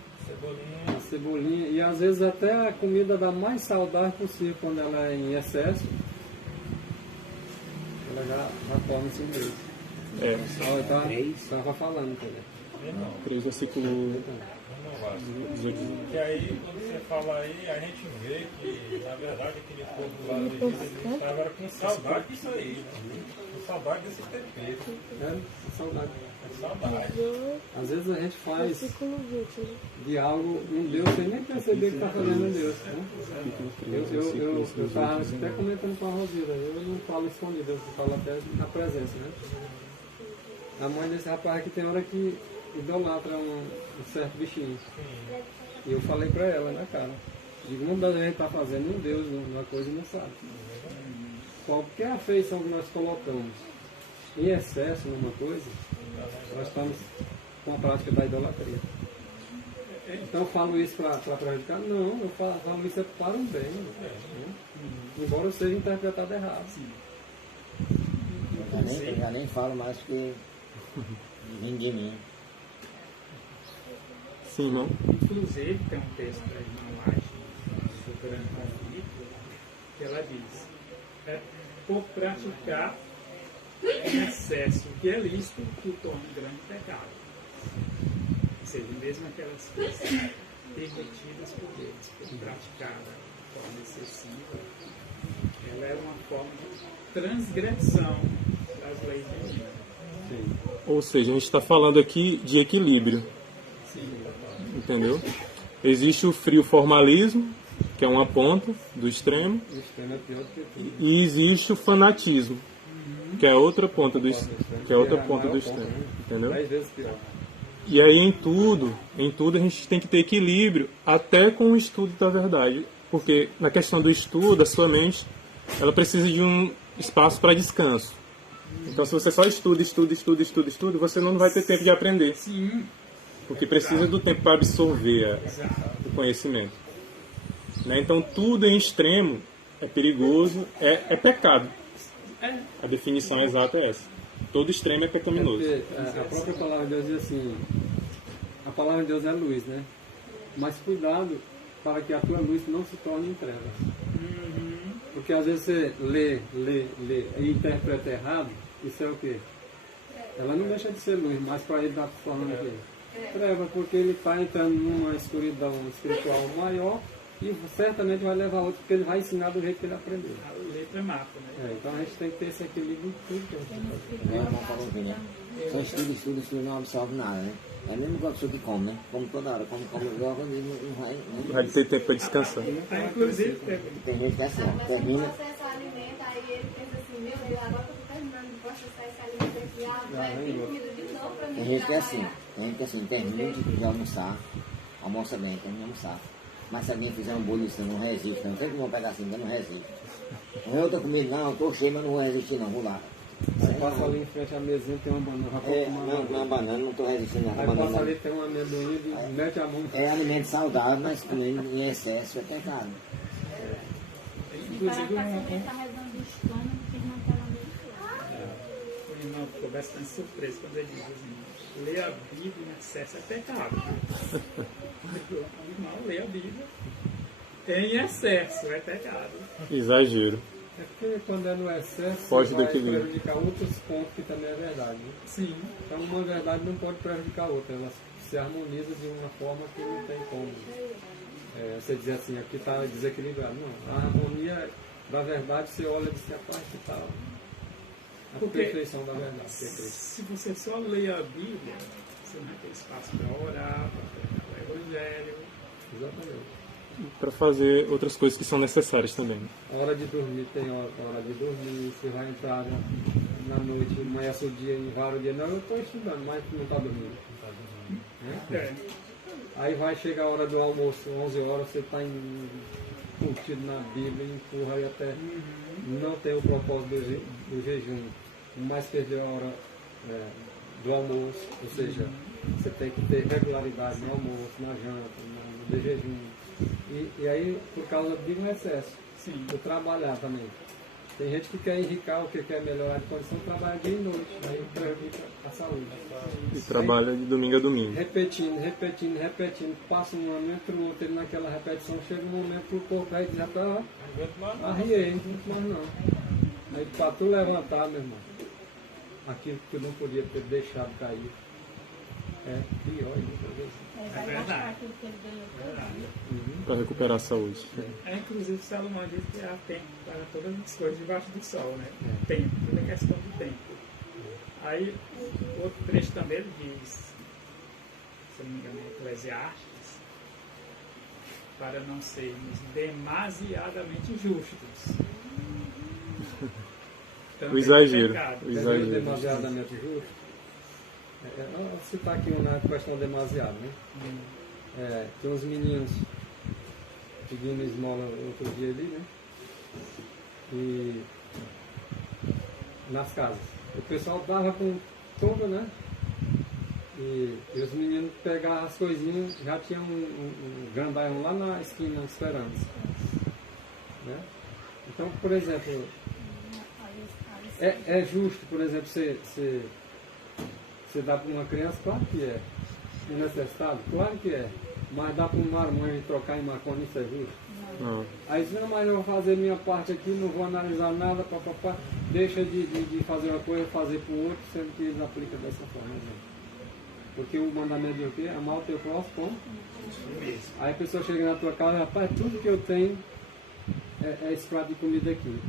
a cebolinha, e às vezes até a comida da mais saudável possível, quando ela é em excesso, ela já come assim mesmo. Eu estava falando, entendeu? 3, versículo 18. E aí, quando você fala aí, a gente vê que, na verdade, aquele povo lá do Egito, ele estava com saudade disso aí, né? Com saudade desses temperos. Saudade. Saudade. Às vezes a gente faz de algo um Deus sem nem perceber que está fazendo um Deus. Né? Eu estava até comentando com a Rosila, eu não falo escondido, eu falo até na presença. Né? A mãe desse rapaz aqui tem hora que idolatra um certo bichinho. E eu falei para ela na cara, digo, muitas vezes a gente está fazendo um Deus uma coisa e não sabe. Qualquer afeição que nós colocamos em excesso numa coisa, nós estamos com a prática da idolatria. Então eu falo isso para prejudicar? Não, eu falo isso para um bem. Né? Embora eu seja interpretado errado. Eu já nem falo mais que vem de mim. Sim, não? Inclusive, tem um texto da irmã Laje, do grande conflito, que ela diz, por praticar em excesso o que é lícito, que o torna um grande pecado. Ou seja, mesmo aquelas coisas permitidas por Deus, por praticar de forma excessiva, ela é uma forma de transgressão das leis divinas. Ou seja, a gente está falando aqui de equilíbrio. Entendeu? Existe o frio formalismo, que é uma ponta do extremo, e existe o fanatismo, que é outra ponta do extremo, entendeu? E aí em tudo a gente tem que ter equilíbrio, até com o estudo da verdade, porque na questão do estudo, a sua mente, ela precisa de um espaço para descanso. Então se você só estuda, você não vai ter tempo de aprender. Sim. Porque precisa do tempo para absorver o conhecimento. Né? Então tudo em extremo é perigoso, é pecado. A definição exata é essa. Todo extremo é pecaminoso. A própria palavra de Deus diz assim, a palavra de Deus é luz, né? Mas cuidado para que a tua luz não se torne em trevas. Porque às vezes você lê e interpreta errado, isso é o quê? Ela não deixa de ser luz, mas para ele está se tornando o quê? Treva, porque ele está entrando numa escuridão espiritual maior e certamente vai levar outro, porque ele vai ensinar do jeito que ele aprendeu. A letra mata, né? Então a gente tem que ter esse equilíbrio em tudo que a gente faz. Só estudo, não absorve nada, né? É mesmo igual a pessoa que come, né? Come toda hora, come joga e não vai. Não vai ter tempo para descansar. Inclusive, tem gente que é assim, termina. Processa o alimento, aí ele pensa assim, meu Deus, agora que eu tô terminando de processar esse alimento aqui, vai vir comida de novo pra mim. Tem gente que é assim, termina de almoçar, almoça bem, termina de almoçar. Mas se alguém fizer um bolo, você não resiste, não tem como pegar assim, eu não resisto. Não é outra comida, não, eu tô cheio, mas não vou resistir não, vou lá. Você passa ali em frente à mesinha, tem uma banana. Uma banana, não estou resistindo. Aí passa ali, tem um amendoim, mete a mão. É alimento saudável, mas comendo em excesso é pecado. inclusive Ele está rezando o estômago que não está na mente. o irmão ficou bastante surpreso quando ele diz assim, ler a Bíblia em excesso é pecado. O irmão lê a Bíblia em excesso é pecado. Exagero. É porque quando é no excesso, Foge vai daquele... prejudicar outros pontos que também é verdade. Né? Sim. Então uma verdade não pode prejudicar a outra, ela se harmoniza de uma forma que não tem como. Você dizer assim, aqui está desequilibrado. Não, a harmonia da verdade, você olha e diz, rapaz, que está a Porque perfeição da verdade. se você só lê a Bíblia, né? Ter espaço para orar, para pregar o Evangelho. Exatamente. Para fazer outras coisas que são necessárias também. A hora de dormir, tem hora de dormir, você vai entrar na noite, amanhece o dia e vários dias. Não, eu estou estudando, mas não está dormindo. Né? Aí vai chegar a hora do almoço, 11 horas, você está curtido na Bíblia, empurra e até não tem o propósito do jejum, mas perdeu a hora do almoço, ou seja, você tem que ter regularidade no almoço, na janta, no jejum. E aí, por causa de um excesso, por trabalhar também. Tem gente que quer enricar, o que quer melhorar de condição, trabalha dia e noite, aí prejudica a saúde. E trabalha de domingo a domingo. Repetindo, passa um ano, entra o outro, ele naquela repetição, chega um momento que o corpo aí diz, arriei, não aguento mais não. Aí para tu levantar, meu irmão, aquilo que tu não podia ter deixado cair, é pior ainda. Vai gastar aquilo que ele ganhou. Para recuperar a saúde. Inclusive, Salomão diz que há tempo para todas as coisas debaixo do sol, né? Tempo, toda a questão do tempo. Aí, outro trecho também ele diz, se não me engano, Eclesiastes, para não sermos demasiadamente justos. O exagero. Demasiadamente justo. Vou citar aqui uma questão demasiado, né? Tem uns meninos pedindo esmola outro dia ali, né? E nas casas. O pessoal dava com todo, né? E os meninos pegavam as coisinhas, já tinha um grandaião lá na esquina esperando. Né? Então, por exemplo, é justo, por exemplo, você dá para uma criança, claro que é. Um necessitado, claro que é. Mas dá para um marmanjo trocar em maconha, isso é justo? Não. Aí diz, não, mas eu vou fazer minha parte aqui, não vou analisar nada, papapá. Deixa de fazer uma coisa, fazer para o outro, sendo que eles aplicam dessa forma. Né? Porque o mandamento de o quê? Amar o teu próximo como? Aí a pessoa chega na tua casa, rapaz, tudo que eu tenho é esse prato de comida aqui.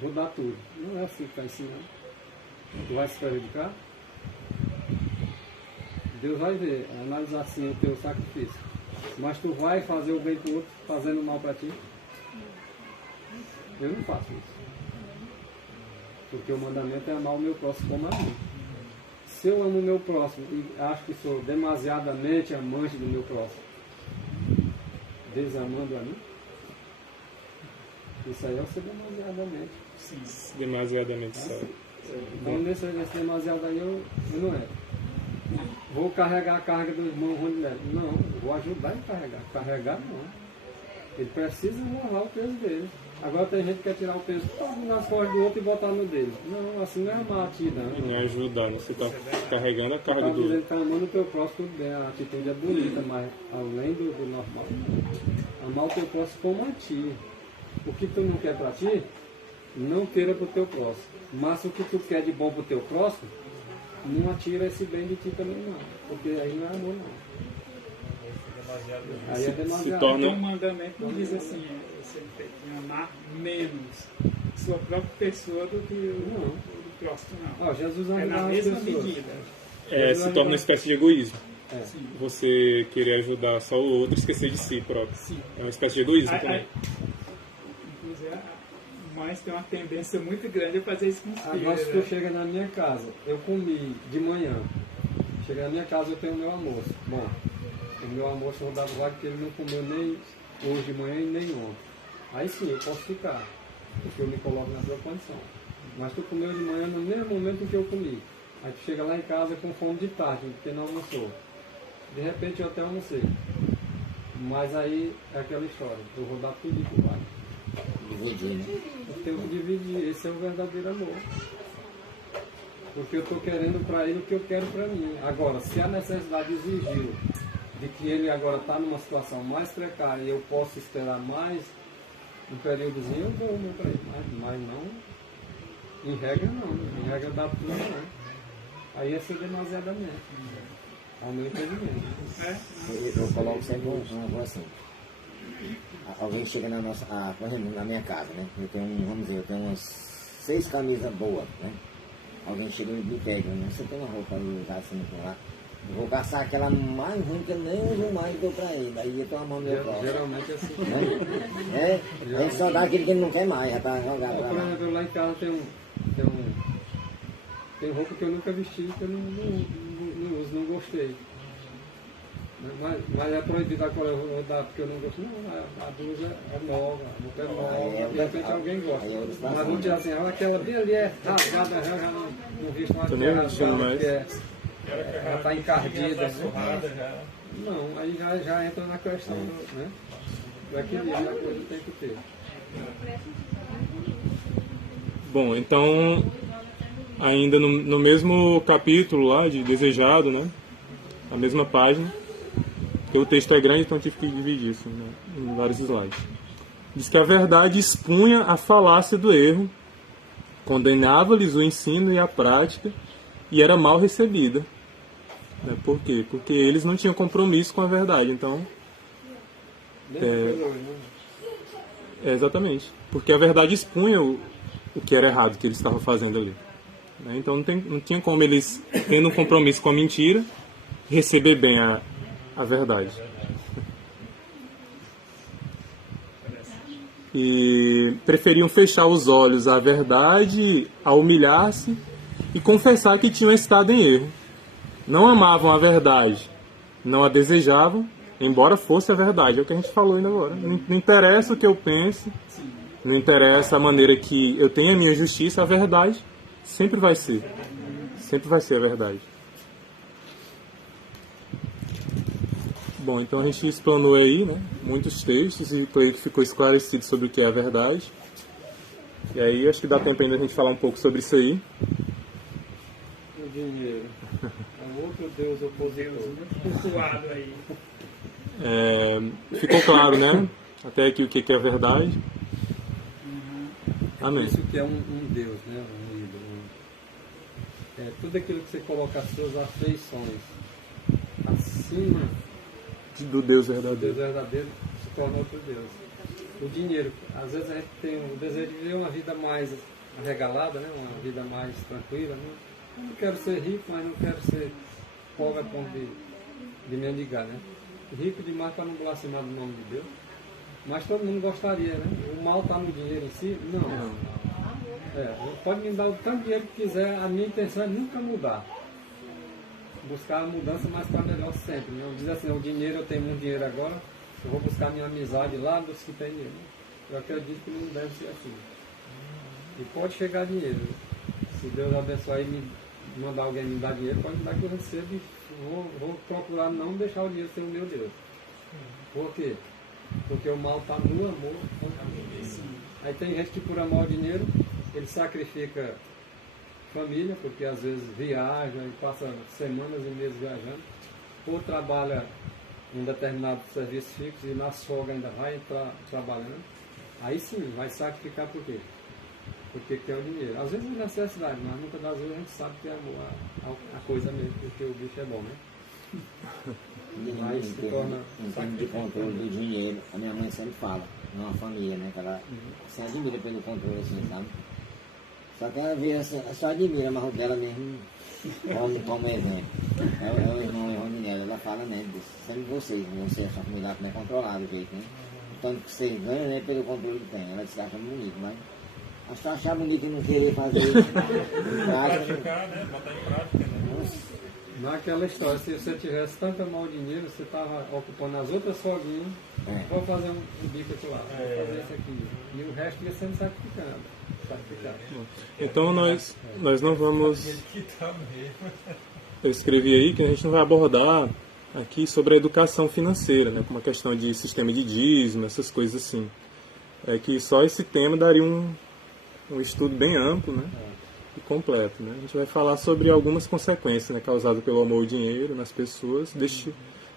Vou dar tudo. Não é assim que está ensinando. Tu vai se prejudicar? Deus vai ver, analisar assim o teu sacrifício. Mas tu vai fazer o bem para o outro, fazendo mal para ti? Eu não faço isso. Porque o mandamento é amar o meu próximo como a mim. Se eu amo o meu próximo e acho que sou demasiadamente amante do meu próximo, desamando a mim, isso aí é ser demasiadamente. Sim. Demasiadamente sério. Então nesse demasiado aí eu não é. Vou carregar a carga do irmão Ronilete. Não, vou ajudar ele a carregar. Carregar não. Ele precisa levar o peso dele. Agora tem gente que quer tirar o peso todo nas costas do outro e botar no dele. Não, assim não é amar a ti, não. Não é ajudar, você está carregando a carga Tá do dizendo outro. que tá amando o teu próximo, tudo bem, a atitude é bonita, mas além do normal, não. Amar o teu próximo como a ti. O que tu não quer para ti, não queira para o teu próximo. Mas o que tu quer de bom para o teu próximo, não atira esse bem de ti também não. Porque aí não é amor não. Aí é demasiado. Se torna- Então o mandamento não diz assim, você tem que amar menos sua própria pessoa do que o do próximo, não. Ó, Jesus É amava na as mesma pessoas. medida. Se torna uma espécie de egoísmo. Sim. Você querer ajudar só o outro e esquecer de si próprio. Sim. É uma espécie de egoísmo também. Inclusive, mas tem uma tendência muito grande a fazer isso com os filhos. Agora se tu chega na minha casa, eu comi de manhã. Chega na minha casa, eu tenho o meu almoço. Bom, o meu almoço eu vou dar pro Wagner porque ele não comeu nem hoje de manhã e nem ontem. Aí sim, eu posso ficar, porque eu me coloco na tua condição. Mas tu comeu de manhã no mesmo momento que eu comi. Aí tu chega lá em casa com fome de tarde, porque não almoçou. De repente eu até almocei. Mas aí é aquela história, eu vou dar tudo pro Wagner. Dividir, né? Eu tenho que dividir, esse é o verdadeiro amor. Porque eu estou querendo para ele o que eu quero para mim. Agora, se a necessidade exigiu de que ele agora está numa situação mais precária e eu posso esperar mais um períodozinho, eu dou uma para ele. Mas não, em regra não. Em regra dá tudo não. Aí é ser demasiadamente. Ao meu entendimento. Eu coloco sempre uma coisa assim. Alguém chega na nossa, por exemplo, na minha casa, né? Eu tenho, vamos dizer, eu tenho umas 6 camisas boas, né? alguém chega e me pede, né? Você tem uma roupa usada assim por lá? Eu vou caçar aquela mais ruim que eu nem uso mais e dou pra ele. Aí eu tô a mão no meu colo. Geralmente é assim. A gente só dá aquele que ele não quer mais, já tá jogado pra Por lá. exemplo, lá em casa tem roupa que eu nunca vesti, que eu não uso, não gostei. Mas é proibido agora eu vou dar porque eu não gosto. Não, a blusa é nova, a roupa é nova, de repente alguém gosta. Mas vamos dizer assim, aquela bem ali é rasgada, já não visto mais. Tu nem vestiu mais. Ela está encardida, né? surrada já. Não, aí já entra na questão né? Do equilíbrio da coisa tem que ter. Bom, então, ainda no mesmo capítulo lá de Desejado, né? A mesma página. Porque o texto é grande, então tive que dividir isso, né, em vários slides. Diz que a verdade expunha a falácia do erro, condenava-lhes o ensino e a prática, e era mal recebida. Né? Por quê? Porque eles não tinham compromisso com a verdade. Então, exatamente. Porque a verdade expunha o que era errado, que eles estavam fazendo ali. Né? Então não tinha como eles, tendo um compromisso com a mentira, receber bem a verdade. E preferiam fechar os olhos à verdade, a humilhar-se e confessar que tinham estado em erro. Não amavam a verdade, não a desejavam, embora fosse a verdade. É o que a gente falou ainda agora. Não interessa o que eu penso, não interessa a maneira que eu tenho a minha justiça, a verdade sempre vai ser. Sempre vai ser a verdade. Bom, então a gente explanou aí, né, muitos textos e creio que ficou esclarecido sobre o que é a verdade. E aí acho que dá tempo ainda a gente falar um pouco sobre isso aí. O dinheiro. É outro Deus opositor. Cultuado aí. Ficou claro, né? Até aqui o que é a verdade. Amém. Isso que é um Deus, né? Um ídolo. É tudo aquilo que você coloca as suas afeições acima Do Deus do verdadeiro. Deus verdadeiro se torna outro Deus. O dinheiro, às vezes a gente tem o desejo de viver uma vida mais arregalada, né? Uma vida mais tranquila. Né? Eu não quero ser rico, mas não quero ser pobre a ponto de mendigar, né? Rico demais para não blasfemar do nome de Deus. Mas todo mundo gostaria, né? O mal está no dinheiro em si? Não. Pode me dar o tanto de dinheiro que quiser, a minha intenção é nunca mudar. Buscar a mudança, mas para melhor sempre. Não diz assim, o dinheiro, eu tenho muito dinheiro agora, eu vou buscar minha amizade lá dos que têm dinheiro. Eu acredito que não deve ser assim. E pode chegar dinheiro. Se Deus abençoar e me mandar alguém me dar dinheiro, pode me dar que eu receba e vou procurar não deixar o dinheiro ser o meu Deus. Por quê? Porque o mal está no amor. Aí tem gente que por amor ao dinheiro, ele sacrifica família, porque às vezes viaja e passa semanas e meses viajando, ou trabalha em determinado serviço fixo e na folga ainda vai entrar trabalhando. Aí sim, vai sacrificar por quê? Porque quer o dinheiro. Às vezes é necessidade, mas muitas das vezes a gente sabe que é amor a coisa mesmo, porque o bicho é bom, né? Mas se torna em termos de controle do dinheiro, a minha mãe sempre fala, numa família, né? Que ela se admira pelo controle, assim, sabe? Só que ela vê, só admira, mas o dela mesmo como exemplo. É o irmão Ronilelli, ela fala, né? Sempre vocês a sua família não é controlada do jeito, né? O tanto que você ganha, né? Pelo controle que tem. Ela disse que acha bonito, mas se achar bonito e não querer fazer Praticar, né? Botar em prática, né? naquela história, se você tivesse tanto amor ao dinheiro, você estava ocupando as outras folguinhas, vou fazer um bico aqui lá, vou fazer isso aqui. E o resto ia sendo sacrificado. Então nós não vamos... Eu escrevi aí que a gente não vai abordar aqui sobre a educação financeira, né, como a questão de sistema de dízimo, essas coisas assim. É que só esse tema daria um estudo bem amplo, né, e completo. Né? A gente vai falar sobre algumas consequências, né, causadas pelo amor ao dinheiro nas pessoas,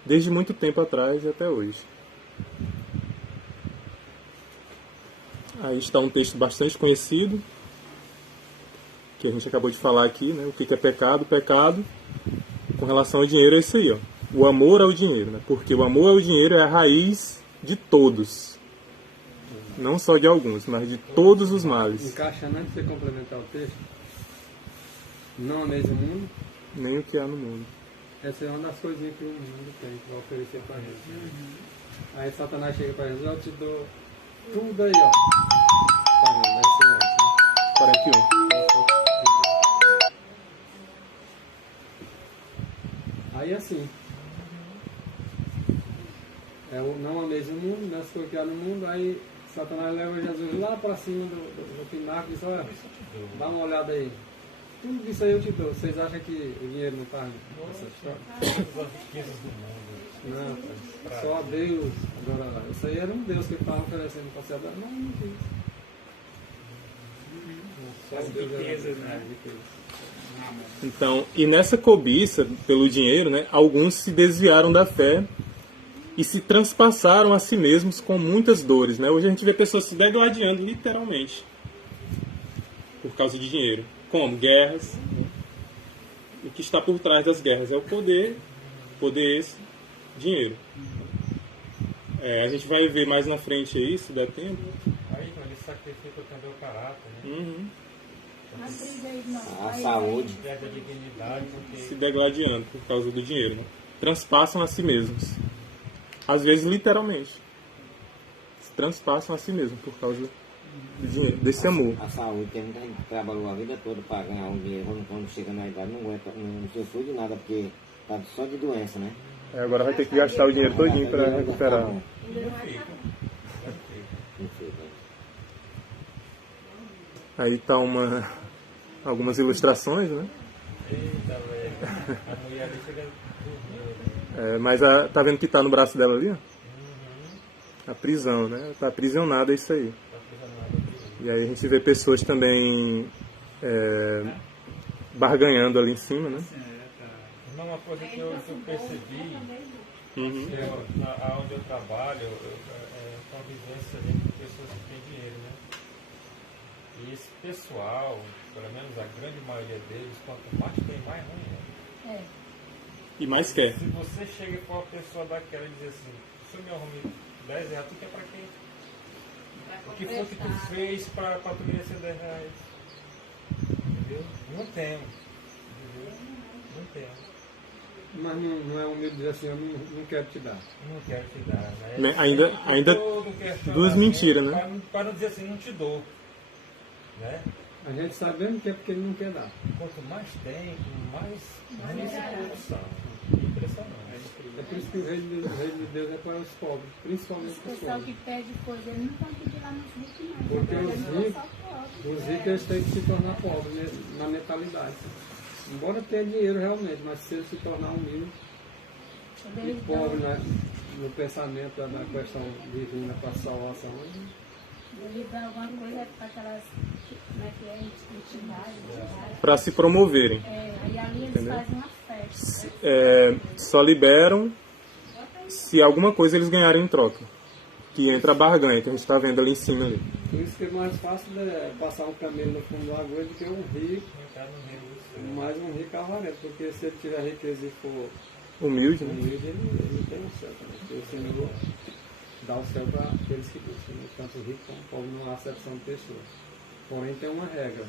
desde muito tempo atrás e até hoje. Aí está um texto bastante conhecido, que a gente acabou de falar aqui, né? O que é pecado? Pecado, com relação ao dinheiro, é isso aí, ó. O amor ao dinheiro, né? Porque o amor ao dinheiro é a raiz de todos. Não só de alguns, mas de todos os males. Encaixa, né? Você complementar o texto. Não ameis o mundo. Nem o que há no mundo. Essa é uma das coisinhas que o mundo tem para oferecer para Jesus. Aí Satanás chega para Jesus, eu te dou tudo aí, ó. Tá vendo? Deve ser ótimo. 41. Aí assim, não ameis o mundo, das coisas que há no mundo, aí Satanás leva Jesus lá para cima do pináculo e diz, olha, dá uma olhada aí. Tudo isso aí eu te dou. Vocês acham que o dinheiro não está nessa história? As riquezas do mundo. Não, pai. Só Deus. Agora, isso aí era um Deus que estava oferecendo para ser dado. Não quis. Só As Deus era riquezas, né? riqueza. Então, e nessa cobiça pelo dinheiro, né, alguns se desviaram da fé e se transpassaram a si mesmos com muitas dores. Né? Hoje a gente vê pessoas se degladiando literalmente por causa de dinheiro. Como? Guerras. O que está por trás das guerras é o poder esse, dinheiro. A gente vai ver mais na frente aí, se der tempo. Aí ele sacrifica também o caráter, né? Uhum. A saúde. Perde a dignidade, porque Se degladiando por causa do dinheiro. Né? Transpassam a si mesmos. Às vezes, literalmente. Se transpassam a si mesmos por causa do dinheiro, desse amor. A saúde, tem muita gente que trabalhou a vida toda para ganhar um dinheiro, quando chega na idade não aguenta, não se usufrui de nada, porque tá só de doença, né? Agora vai ter que gastar o dinheiro todinho para recuperar. Não fica. Aí tá algumas ilustrações, né? eita, velho, a mulher ali chega dormindo. Mas tá vendo que tá no braço dela ali? Ó? A prisão, né? Tá aprisionada isso aí. E aí a gente vê pessoas também barganhando ali em cima, né? Não, uma coisa que eu percebi, Uhum. onde eu trabalho, é a convivência entre pessoas que têm dinheiro, né? E esse pessoal, pelo menos a grande maioria deles, quanto mais tem, mais ruim é. E mais quer. Se você chega com uma pessoa daquela e diz assim, se eu me arrumei 10 reais, tu quer pra quê? O que foi que tu fez pra tu ganhar esses 10 reais? Entendeu? Não tenho. Entendeu? Não tenho. Mas não é humilde dizer assim, eu não quero te dar. Não quero te dar, né? Né? Ainda duas mentiras, né? Para não dizer assim, não te dou. Né? A gente sabendo que é porque ele não quer dar. Quanto mais tem, mais corrupção. Impressionante. É por isso que o reino de Deus é para os pobres, principalmente O para os pessoal pobres. que pede coisa, eles não estão pedindo lá nos ricos, não. Porque Eles os são ricos- só pobres. Os ricos eles têm que se tornar pobres, né, na mentalidade. Embora tenha dinheiro realmente, mas se ele se tornar humilde Quando e eles pobre, dão, né, no pensamento da questão divina para a salvação, eles dão alguma coisa para aquelas, como é que é, entidades. Para se promoverem. Aí ali eles Entendeu? fazem uma festa. Só liberam se alguma coisa eles ganharem em troca. Que entra a barganha, que a gente está vendo ali em cima ali. por isso que é mais fácil passar um camelo no fundo da agulha do que um rico, Entrar no reino do céu. mais um rico avarento, porque se ele tiver riqueza e for Humilde, né? humilde, ele tem o céu também. Porque o Senhor dá o céu para aqueles que buscam, né? Tanto rico como pobre, não há acepção de pessoas. Porém, tem uma regra.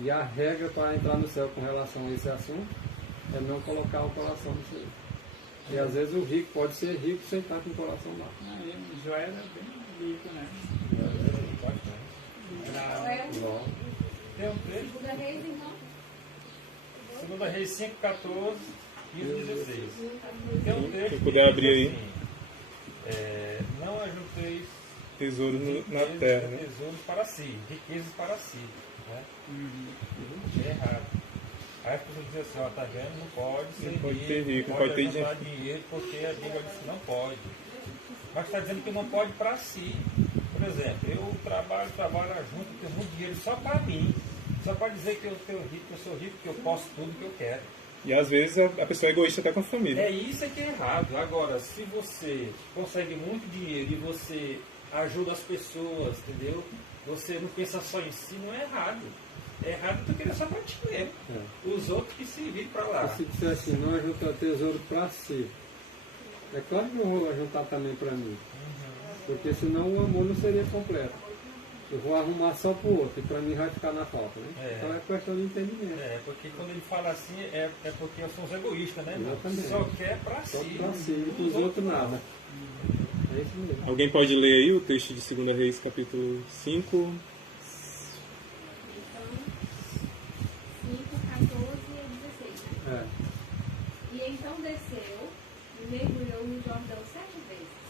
E a regra para entrar no céu com relação a esse assunto é não colocar o coração no Senhor. E às vezes o rico pode ser rico sem estar com o coração lá. Jó era bem rico, né? Era Tem um trecho, Segunda Reis, irmão. 2 Reis 5, 14, 15, 16. Tem um trecho Quem que puder diz abrir aí. assim, não ajunteis Tesouro na riquezas, terra, né? tesouros para si, riquezas para si. Né? É errado. Aí as pessoas dizem assim, ó, tá vendo? Não pode ser Não pode ter rico, não pode ter ajuntar dinheiro porque a Bíblia diz que não pode. Mas está dizendo que não pode para si. Por exemplo, eu trabalho junto, tenho muito dinheiro só para mim. Só para dizer que eu sou rico, que eu posso tudo que eu quero. E às vezes a pessoa é egoísta até com a família. É isso que é errado. Agora, se você consegue muito dinheiro e você ajuda as pessoas, entendeu? Você não pensa só em si, não é errado. É errado tu querer só para ti mesmo. Os outros que se virem para lá. Se disser assim, não ajunta tesouro para si, é claro que eu vou ajuntar também para mim. Porque senão o amor não seria completo. eu vou arrumar só pro outro, e para mim vai ficar na falta, né? É. Então é questão de entendimento. Porque quando ele fala assim, é porque são os egoístas, né, irmão? Exatamente. Só quer pra Só si. para si, e para os outros nada. É isso mesmo. Alguém pode ler aí o texto de 2 Reis, capítulo 5? Então, 5, 14 e 16, né? É. E então desceu e mergulhou no Jordão 7 vezes,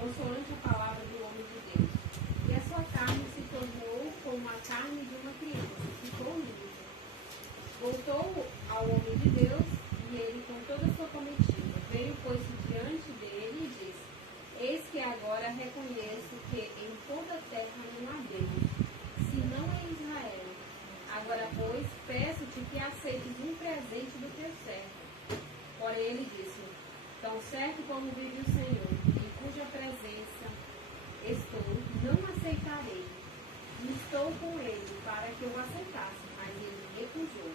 consoante a palavra do homem de Deus. E a sua carne se tornou como a carne de uma criança, ficou limpa. Voltou ao homem de Deus, e ele com toda a sua comitiva veio, pôs-se diante dele e disse: Eis que agora reconheço que em toda a terra não há Deus, senão em Israel. Agora, pois, peço-te que aceites um presente do teu servo. Porém ele disse: Tão certo como vive o Senhor, em cuja presença estou, não aceitarei. E estou com ele para que eu aceitasse, mas ele recusou.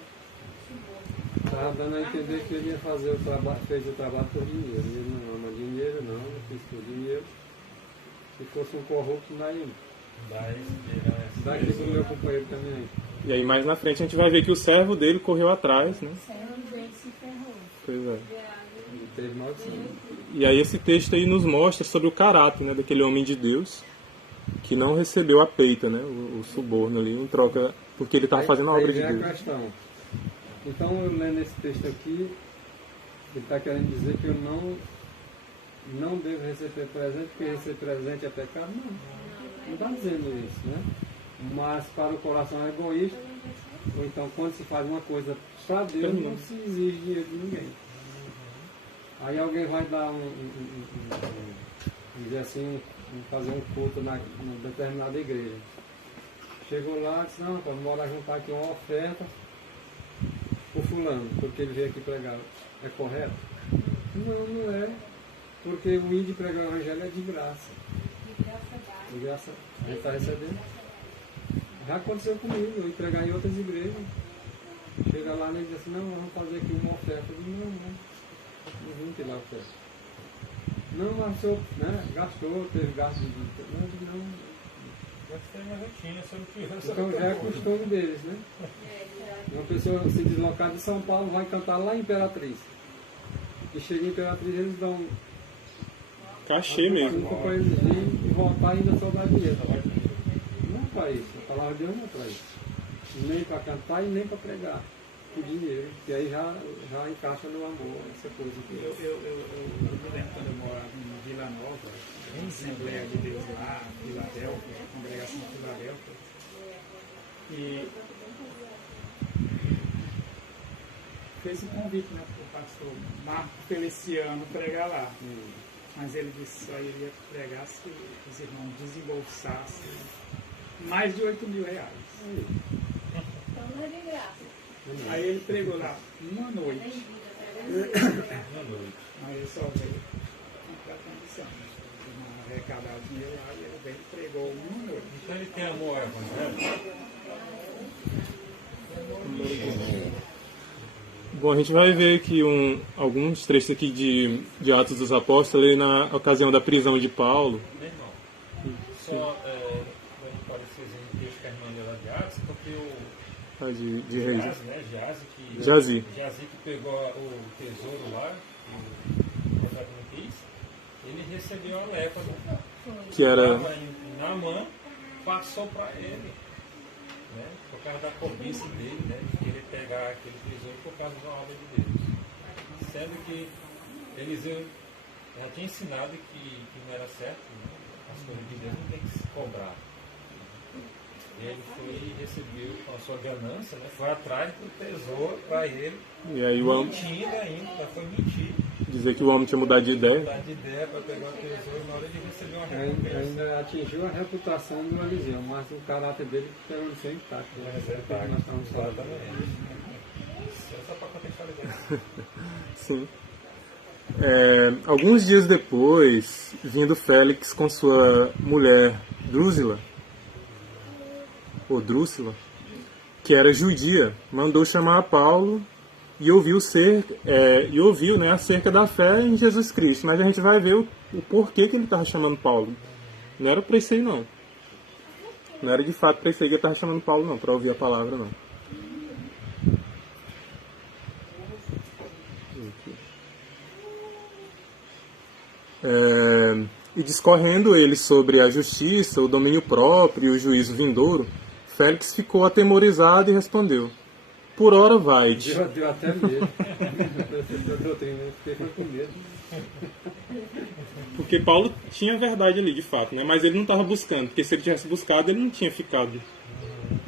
Estava dando a entender que ele ia fazer o trabalho, fez o trabalho por dinheiro. Ele não ama dinheiro, não fiz por dinheiro. Se fosse um corrupto, não ia. Dá aqui pro meu companheiro também. E aí mais na frente a gente vai ver que o servo dele correu atrás, né? O servo dele se ferrou. Pois é. Ele teve maldição. E aí esse texto aí nos mostra sobre o caráter, né, daquele homem de Deus que não recebeu a peita, né, o suborno ali em troca, porque ele estava fazendo a obra de Aí vem Deus. a questão. Então, eu lendo esse texto aqui, ele está querendo dizer que eu não devo receber presente, porque receber presente é pecado? Não está dizendo isso, né? Mas para o coração egoísta, ou então quando se faz uma coisa para Deus, não se exige dinheiro de ninguém. Aí alguém vai dar dizer assim, fazer um culto numa determinada igreja. Chegou lá e disse: não, bora juntar aqui uma oferta o fulano, porque ele veio aqui pregar. É correto? Não, não é. Porque o índio pregar o evangelho é de graça. De graça. A gente está recebendo. Já aconteceu comigo, eu ia pregar em outras igrejas. Chega lá e ele diz assim: não, vamos fazer aqui uma oferta. Eu digo: não vim tirar oferta. Não, mas o senhor, né, gastou, teve gasto de vida. Não, eu digo: não. Então já é costume deles, né? Uma pessoa se deslocar de São Paulo vai cantar lá em Imperatriz. E chega em Imperatriz, eles dão Cachê mesmo. para eles virem e voltar e ainda sobrar dinheiro. Não é para isso, a palavra de Deus não é para isso. Nem para cantar e nem para pregar o dinheiro. Que aí já encaixa no amor, essa coisa aqui. Eu me lembro quando eu morava em Vila Nova, em Assembleia de Deus lá, Filadélfia, congregação de Filadélfia. E fez um convite, né, para o pastor Marco Feliciano pregar lá. Mas ele disse que só iria pregar se os irmãos desembolsassem mais de 8 mil reais. Então não é de graça. Aí ele pregou lá uma noite. Aí ele só veio comprar condição. Arrecadar o dinheiro lá e ele veio e pregou uma noite. Então ele tem amor ao evangelho? Bom, a gente vai ver aqui alguns trechos aqui de Atos dos Apóstolos, ali na ocasião da prisão de Paulo. Meu irmão, só a gente pode fazer um texto que a irmã deu lá de Atos, porque De Reis. Geazi, né? Geazi. Geazi que pegou o tesouro lá, o profeta não quis, ele recebeu a lepra Que era... estava em Naamã, passou para ele, né? Por causa da cobiça dele, né? De querer pegar aquele tesouro por causa da obra de Deus. Sendo que Eliseu já tinha ensinado que não era certo, né? As coisas de Deus não tem que se cobrar. Ele foi e recebeu com a sua ganância, né? Foi atrás do tesouro para ele, E aí o homem... mentindo ainda, foi mentir. Dizer que o homem tinha mudado de ideia. Mudar de ideia para pegar o tesouro na hora de receber uma recompensa. Ainda atingiu a reputação do Eliseu, mas o caráter dele permaneceu intacto. Nós estamos falando. Só para contextualizar. Sim. Alguns dias depois, vindo Félix com sua mulher Drúzila, ou Drúcila, que era judia, mandou chamar a Paulo e ouviu, né, acerca da fé em Jesus Cristo. Mas a gente vai ver o porquê que ele estava chamando Paulo. Não era para isso aí, não. Não era de fato para isso aí que ele estava chamando Paulo, não, para ouvir a palavra, não. E discorrendo ele sobre a justiça, o domínio próprio e o juízo vindouro, Félix ficou atemorizado e respondeu: por ora vai-te. Deu até medo. Essa doutrina, eu fiquei com medo. Porque Paulo tinha a verdade ali, de fato, né? Mas ele não estava buscando, porque se ele tivesse buscado, ele não tinha ficado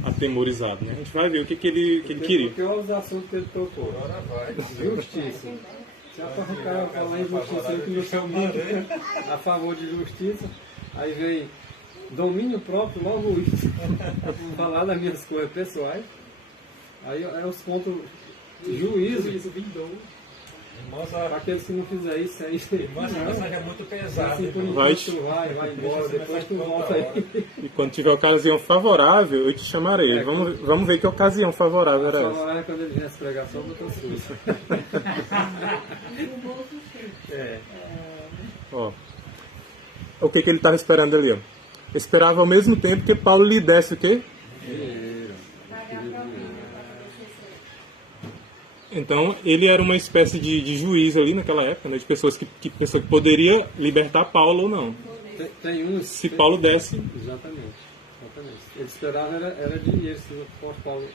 atemorizado, né? A gente vai ver o que ele queria. Porque olha os assuntos que ele tocou. Justiça. Se o cara falar em justiça, ele começou muito a favor de justiça, aí vem domínio próprio, logo isso. Falar das minhas coisas pessoais. Aí é os pontos juízo vindouro. Para aqueles que não fizerem isso aí. Mas a mensagem é muito pesada. Assim, por Vai. enquanto vai embora, depois tu volta aí. E quando tiver ocasião favorável, eu te chamarei. Vamos ver que ocasião favorável era essa. Só é quando ele viesse pregar só botou sujo. Ó, o que ele estava esperando ali? Ó? Esperava ao mesmo tempo que Paulo lhe desse o quê? Então, ele era uma espécie de juiz ali naquela época, né, de pessoas que pensou que poderia libertar Paulo ou não. Tem uns... Se Paulo desse... Exatamente. Ele esperava era dinheiro, se o apóstolo Paulo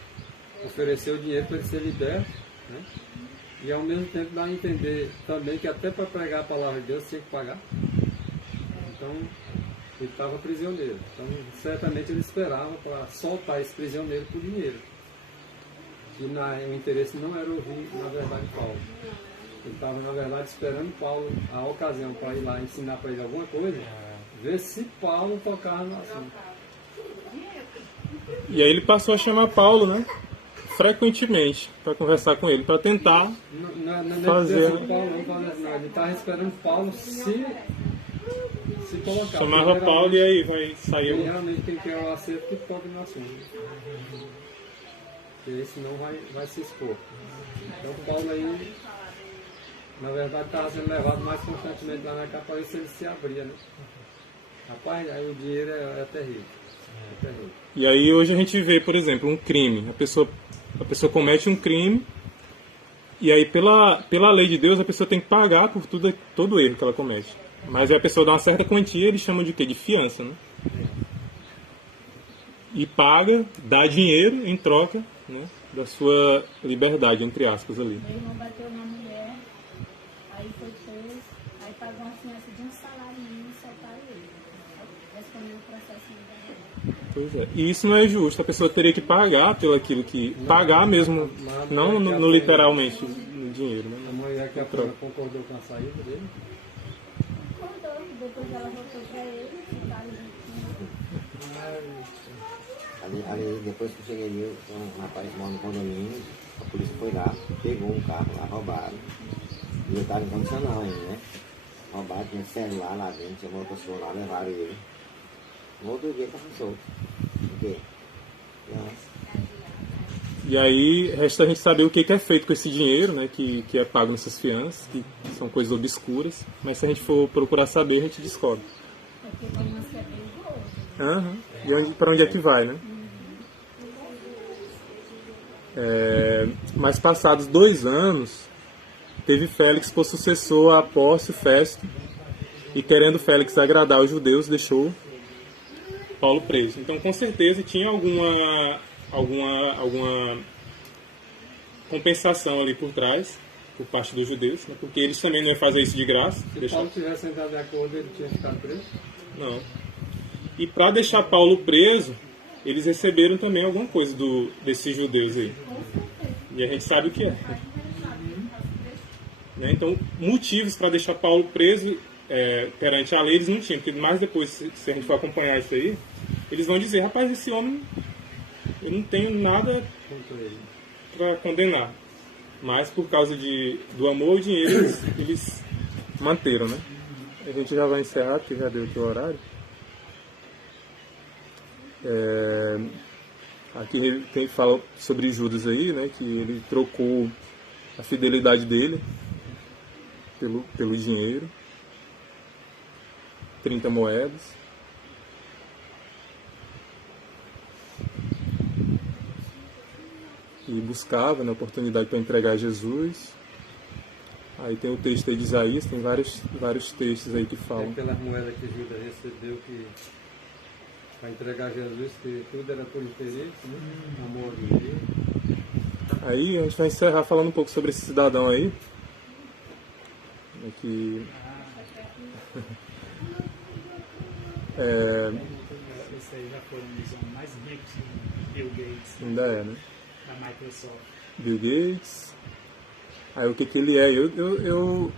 ofereceu dinheiro para ele ser liberto, né? E ao mesmo tempo dá a entender também que até para pregar a palavra de Deus tinha que pagar. Então, ele estava prisioneiro. Então, certamente ele esperava para soltar esse prisioneiro por dinheiro. E o interesse não era ouvir, na verdade, Paulo. Ele estava, na verdade, esperando Paulo, a ocasião para ir lá ensinar para ele alguma coisa, ver se Paulo tocava no assunto. E aí ele passou a chamar Paulo, né? Frequentemente, para conversar com ele, para tentar fazer... Não, ele estava esperando Paulo se colocar. Chamava Paulo e aí vai sair... Ele realmente tem que ter o acerto que toque no assunto. Porque senão vai se expor. Então Paulo aí, na verdade, estava sendo levado mais constantemente lá na capa para ver se ele se abria, né? Rapaz, aí o dinheiro é terrível. É terrível. E aí hoje a gente vê, por exemplo, um crime. A pessoa comete um crime e aí pela lei de Deus a pessoa tem que pagar por todo erro que ela comete. Mas aí a pessoa dá uma certa quantia, eles chamam de quê? De fiança, né? E paga, dá dinheiro em troca, né, da sua liberdade, entre aspas, ali. Meu irmão bateu na mulher, aí foi preso, aí pagou uma fiança de um salário mínimo e soltaram ele. Respondeu o processo dele. Pois é. E isso não é justo. A pessoa teria que pagar pelo aquilo que... Pagar mesmo, não no literalmente no dinheiro. Né? A mulher que a prova concordou com a saída dele? Acordou, depois ela voltou pra ele, ficaram juntinhos. Ali, depois que eu cheguei ali, um rapaz mora no condomínio, a polícia foi lá, pegou um carro lá, roubaram. E eu estava incondicional ainda, né? Roubaram, tinha celular lá dentro, tinha uma pessoa lá, levaram ele. No outro dia ele estava solto. Por quê? E aí, resta a gente saber o que é feito com esse dinheiro, né, que é pago nessas fianças, que são coisas obscuras. Mas se a gente for procurar saber, a gente descobre. Porque tem umas que é perigoso. E para onde é que vai, né? Mas passados 2 anos, teve Félix por sucessor a Pórcio Festo, e querendo Félix agradar os judeus, deixou Paulo preso. Então, com certeza, tinha alguma compensação ali por trás, por parte dos judeus, né? Porque eles também não iam fazer isso de graça. Se Paulo tivesse entrado de acordo, ele tinha ficado preso? Não. E para deixar Paulo preso, eles receberam também alguma coisa desses judeus aí. E a gente sabe o que é. Né? Então, motivos para deixar Paulo preso perante a lei eles não tinham. Porque mais depois, se a gente for acompanhar isso aí, eles vão dizer, rapaz, esse homem, eu não tenho nada para condenar. Mas por causa do amor e dinheiro, eles manteram, né? A gente já vai encerrar, porque já deu aqui o horário. Aqui fala sobre Judas aí, né, que ele trocou a fidelidade dele pelo dinheiro, 30 moedas. que buscava, né, oportunidade para entregar Jesus. Aí tem o texto aí de Isaías, tem vários textos aí que Tem falam. aquelas moedas que Judas recebeu para entregar Jesus, que tudo era por interesse, né? Amor de Deus. Aí a gente vai encerrar falando um pouco sobre esse cidadão aí. Que Esse aí já foi um dos homens mais ricos, Bill Gates, ainda é, né? da Microsoft. Bill Gates. Aí o que ele é? Eu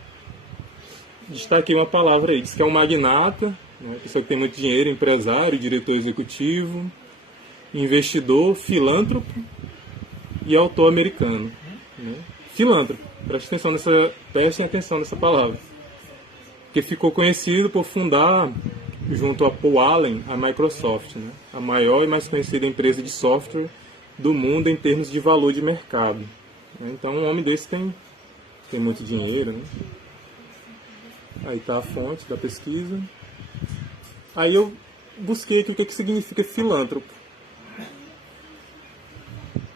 destaquei uma palavra aí, diz que é um magnata, né? Pessoa que tem muito dinheiro, empresário, diretor executivo, investidor, filântropo e autor americano. Né? Filântropo, prestem atenção nessa palavra. Porque ficou conhecido por fundar, junto a Paul Allen, a Microsoft, né? A maior e mais conhecida empresa de software do mundo em termos de valor de mercado. Então um homem desse tem muito dinheiro, né? Aí está a fonte da pesquisa. Aí eu busquei aqui o que significa filântropo.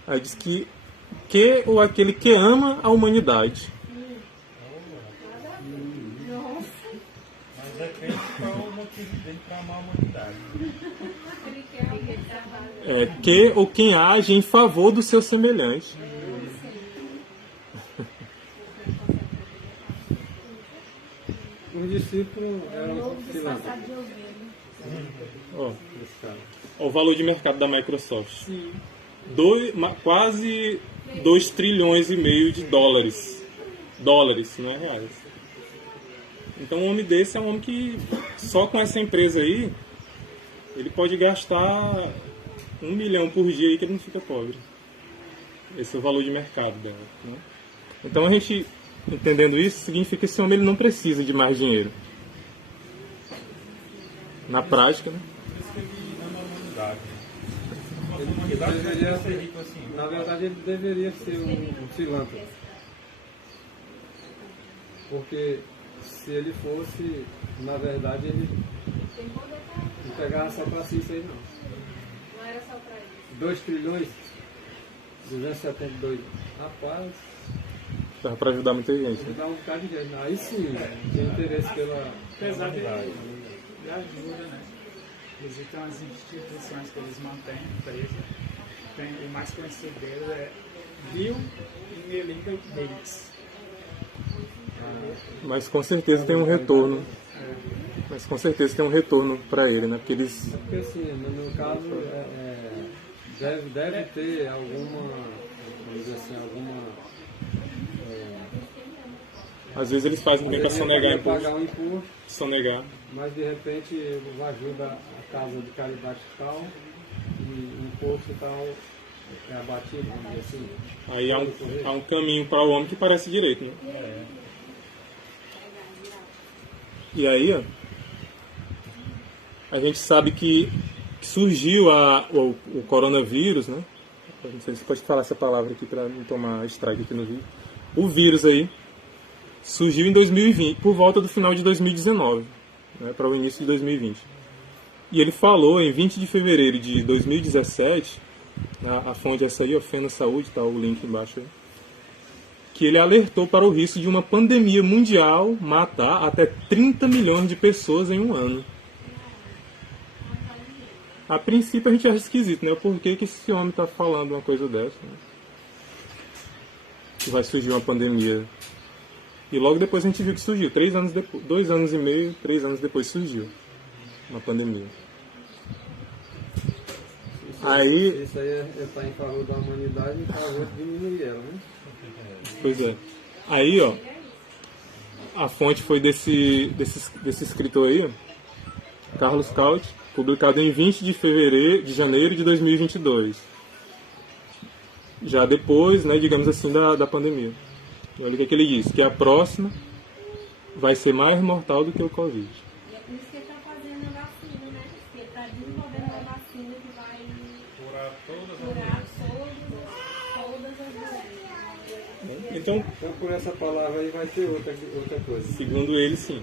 Aí diz que ou aquele que ama a humanidade. Mas depende qual o motivo dele para amar a humanidade. Que ou quem age em favor do seu semelhante. Os discípulos eram filántropos. Ó, o valor de mercado da Microsoft. Quase 2 trilhões e meio de dólares. Dólares, não é reais. Então um homem desse é um homem que só com essa empresa aí ele pode gastar 1 milhão por dia aí que ele não fica pobre. Esse é o valor de mercado dela, né? Então a gente, entendendo isso, significa que esse homem ele não precisa de mais dinheiro. Na prática, né? Por isso que ele ama a humanidade. Ele deveria ser rico assim. Na verdade, ele deveria ser um filântropo. Porque se ele fosse, na verdade, ele não pegava só para si isso aí, não. Não era só para isso. 2 trilhões, 272. Rapaz, Dá para ajudar muita gente. ele dá um bocado de gente. Aí sim, tem interesse pela... Apesar de ajuda, né? Existem as instituições que eles mantêm, empresa. O mais conhecido deles é Bill e Melinda Gates. Mas com certeza tem um retorno. Mas com certeza tem um retorno para ele, né? Porque eles... Porque assim, no meu caso, deve ter alguma, vamos dizer assim, Às vezes eles fazem bem para sonegar pagar imposto. um imposto, Sonegar. mas de repente eles ajudam a casa de caridade tal, e o imposto tal é abatido, vamos dizer assim. Aí há um caminho para o homem que parece direito, né? E aí, ó, a gente sabe que surgiu o coronavírus, né? Não sei se você pode falar essa palavra aqui para não tomar strike aqui no vídeo. O vírus aí surgiu em 2020, por volta do final de 2019, né, para o início de 2020. E ele falou em 20 de fevereiro de 2017, a fonte é essa aí, Fena Saúde, tá o link embaixo aí, que ele alertou para o risco de uma pandemia mundial matar até 30 milhões de pessoas em um ano. A princípio a gente acha esquisito, né? Por que esse homem está falando uma coisa dessa? Né? Que vai surgir uma pandemia. E logo depois a gente viu que surgiu. 3 anos depois, 2 anos e meio, 3 anos depois surgiu uma pandemia. Aí... Isso aí está em favor da humanidade e em favor de diminuir ela, né? Pois é. Aí, ó, a fonte foi desse escritor aí, ó, Carlos Kaut, publicado em 20 de janeiro de 2022. Já depois, né, digamos assim, da pandemia. E olha o que ele diz, que a próxima vai ser mais mortal do que o Covid. E é por isso que ele está fazendo a vacina, né? Porque ele está desenvolvendo uma vacina que vai Curar todas curar todas as doenças. Então, Por essa palavra aí vai ser outra coisa. segundo ele, sim.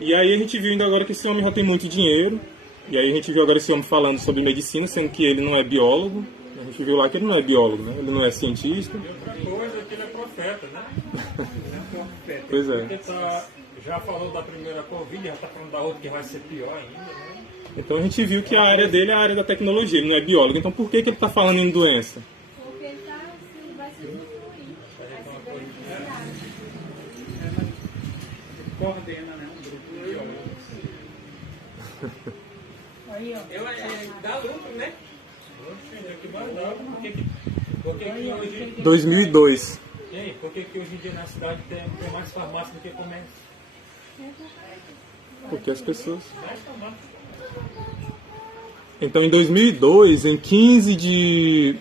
E aí a gente viu ainda agora que esse homem já tem muito dinheiro. E aí a gente viu agora esse homem falando sobre medicina, sendo que ele não é biólogo. A gente viu lá que ele não é biólogo, né? Ele não é cientista. E outra coisa é que ele é profeta, né? Pois é. Porque já falou da primeira Covid, já está falando da outra que vai ser pior ainda, né? Então a gente viu que a área dele é a área da tecnologia, ele não é biólogo. Então por que ele está falando em doença? Porque ele vai se destruir, vai se beneficiar. Coordena, né? Um grupo de biólogos. Aí, ó. Dá lucro, né? É que mais dá. Por que hoje... 2002. Ei, por que hoje em dia na cidade tem mais farmácia do que comércio? Porque as pessoas... Mais farmácia. Então em 2002, em 15 de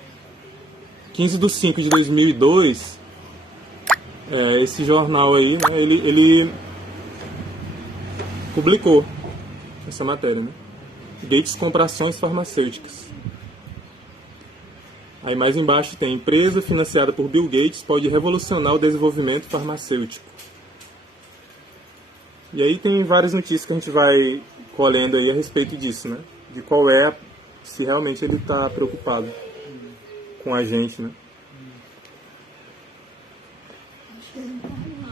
5 de 2002, esse jornal aí, né, ele publicou essa matéria, né? Gates compra ações farmacêuticas. Aí mais embaixo tem: empresa financiada por Bill Gates pode revolucionar o desenvolvimento farmacêutico. E aí tem várias notícias que a gente vai colhendo aí a respeito disso, né? De qual é, se realmente ele está preocupado com a gente, né?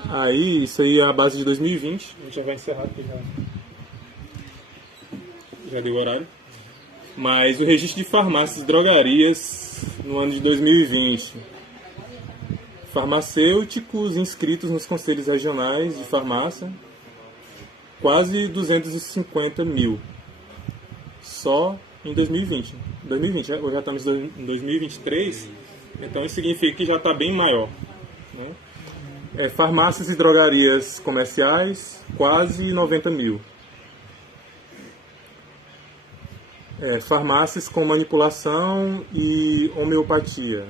Aí, isso aí é a base de 2020. A gente já vai encerrar porque já deu horário. Mas o registro de farmácias e drogarias no ano de 2020. Farmacêuticos inscritos nos conselhos regionais de farmácia, quase 250 mil. Só em 2020. 2020, hoje já estamos em 2023, então isso significa que já está bem maior, né? Farmácias e drogarias comerciais, quase 90 mil. Farmácias com manipulação e homeopatia,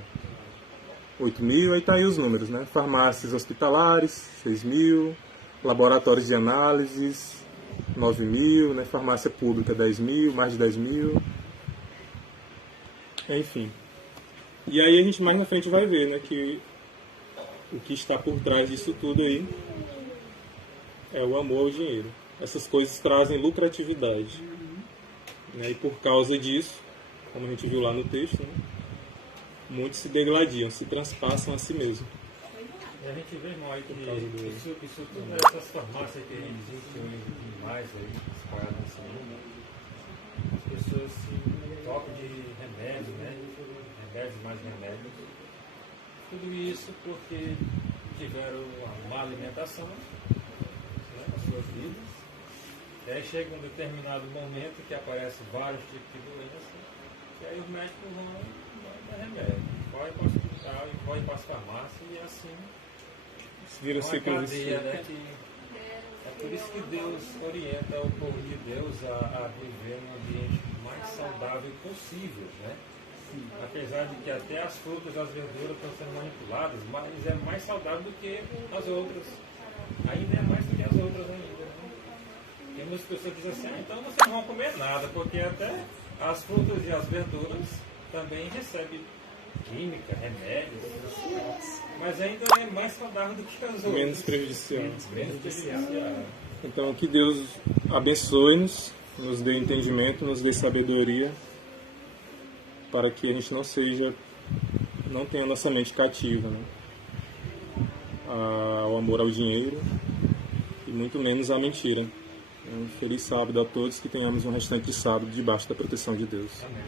8 mil, aí tá aí os números, né? Farmácias hospitalares, 6 mil, laboratórios de análises, 9 mil, né? Farmácia pública, 10 mil, mais de 10 mil. Enfim. E aí a gente mais na frente vai ver, né, que o que está por trás disso tudo aí é o amor ao dinheiro. Essas coisas trazem lucratividade. Né? E por causa disso, como a gente viu lá no texto, né, muitos se degladiam, se transpassam a si mesmos. E a gente vê, irmão, aí que isso tudo, essas farmácias que existem hoje demais aí, espalhadas nesse mundo, as pessoas se tocam de remédios, né? Remédios mais remédios. Tudo isso porque tiveram uma má alimentação, né, nas suas vidas. E aí chega um determinado momento que aparecem vários tipos de doenças, e aí os médicos vão dar remédio. Corre para o hospital e corre para as farmácias, e assim Vira uma cadeia, né, é por isso que Deus orienta o povo de Deus a viver num ambiente mais saudável possível, né? Apesar de que até as frutas e as verduras estão sendo manipuladas, mas é mais saudável do que as outras. Ainda é mais do que as outras ainda, né? Tem muitas pessoas que dizem assim, então vocês não vão comer nada, porque até as frutas e as verduras também recebem química, remédios, mas ainda é mais saudável do que as outras. Menos prejudicial. Menos prejudicial. Então que Deus abençoe-nos, nos dê entendimento, nos dê sabedoria, para que a gente não tenha nossa mente cativa, né, ao amor ao dinheiro e muito menos à mentira. Um feliz sábado a todos, que tenhamos um restante de sábado debaixo da proteção de Deus. Amém.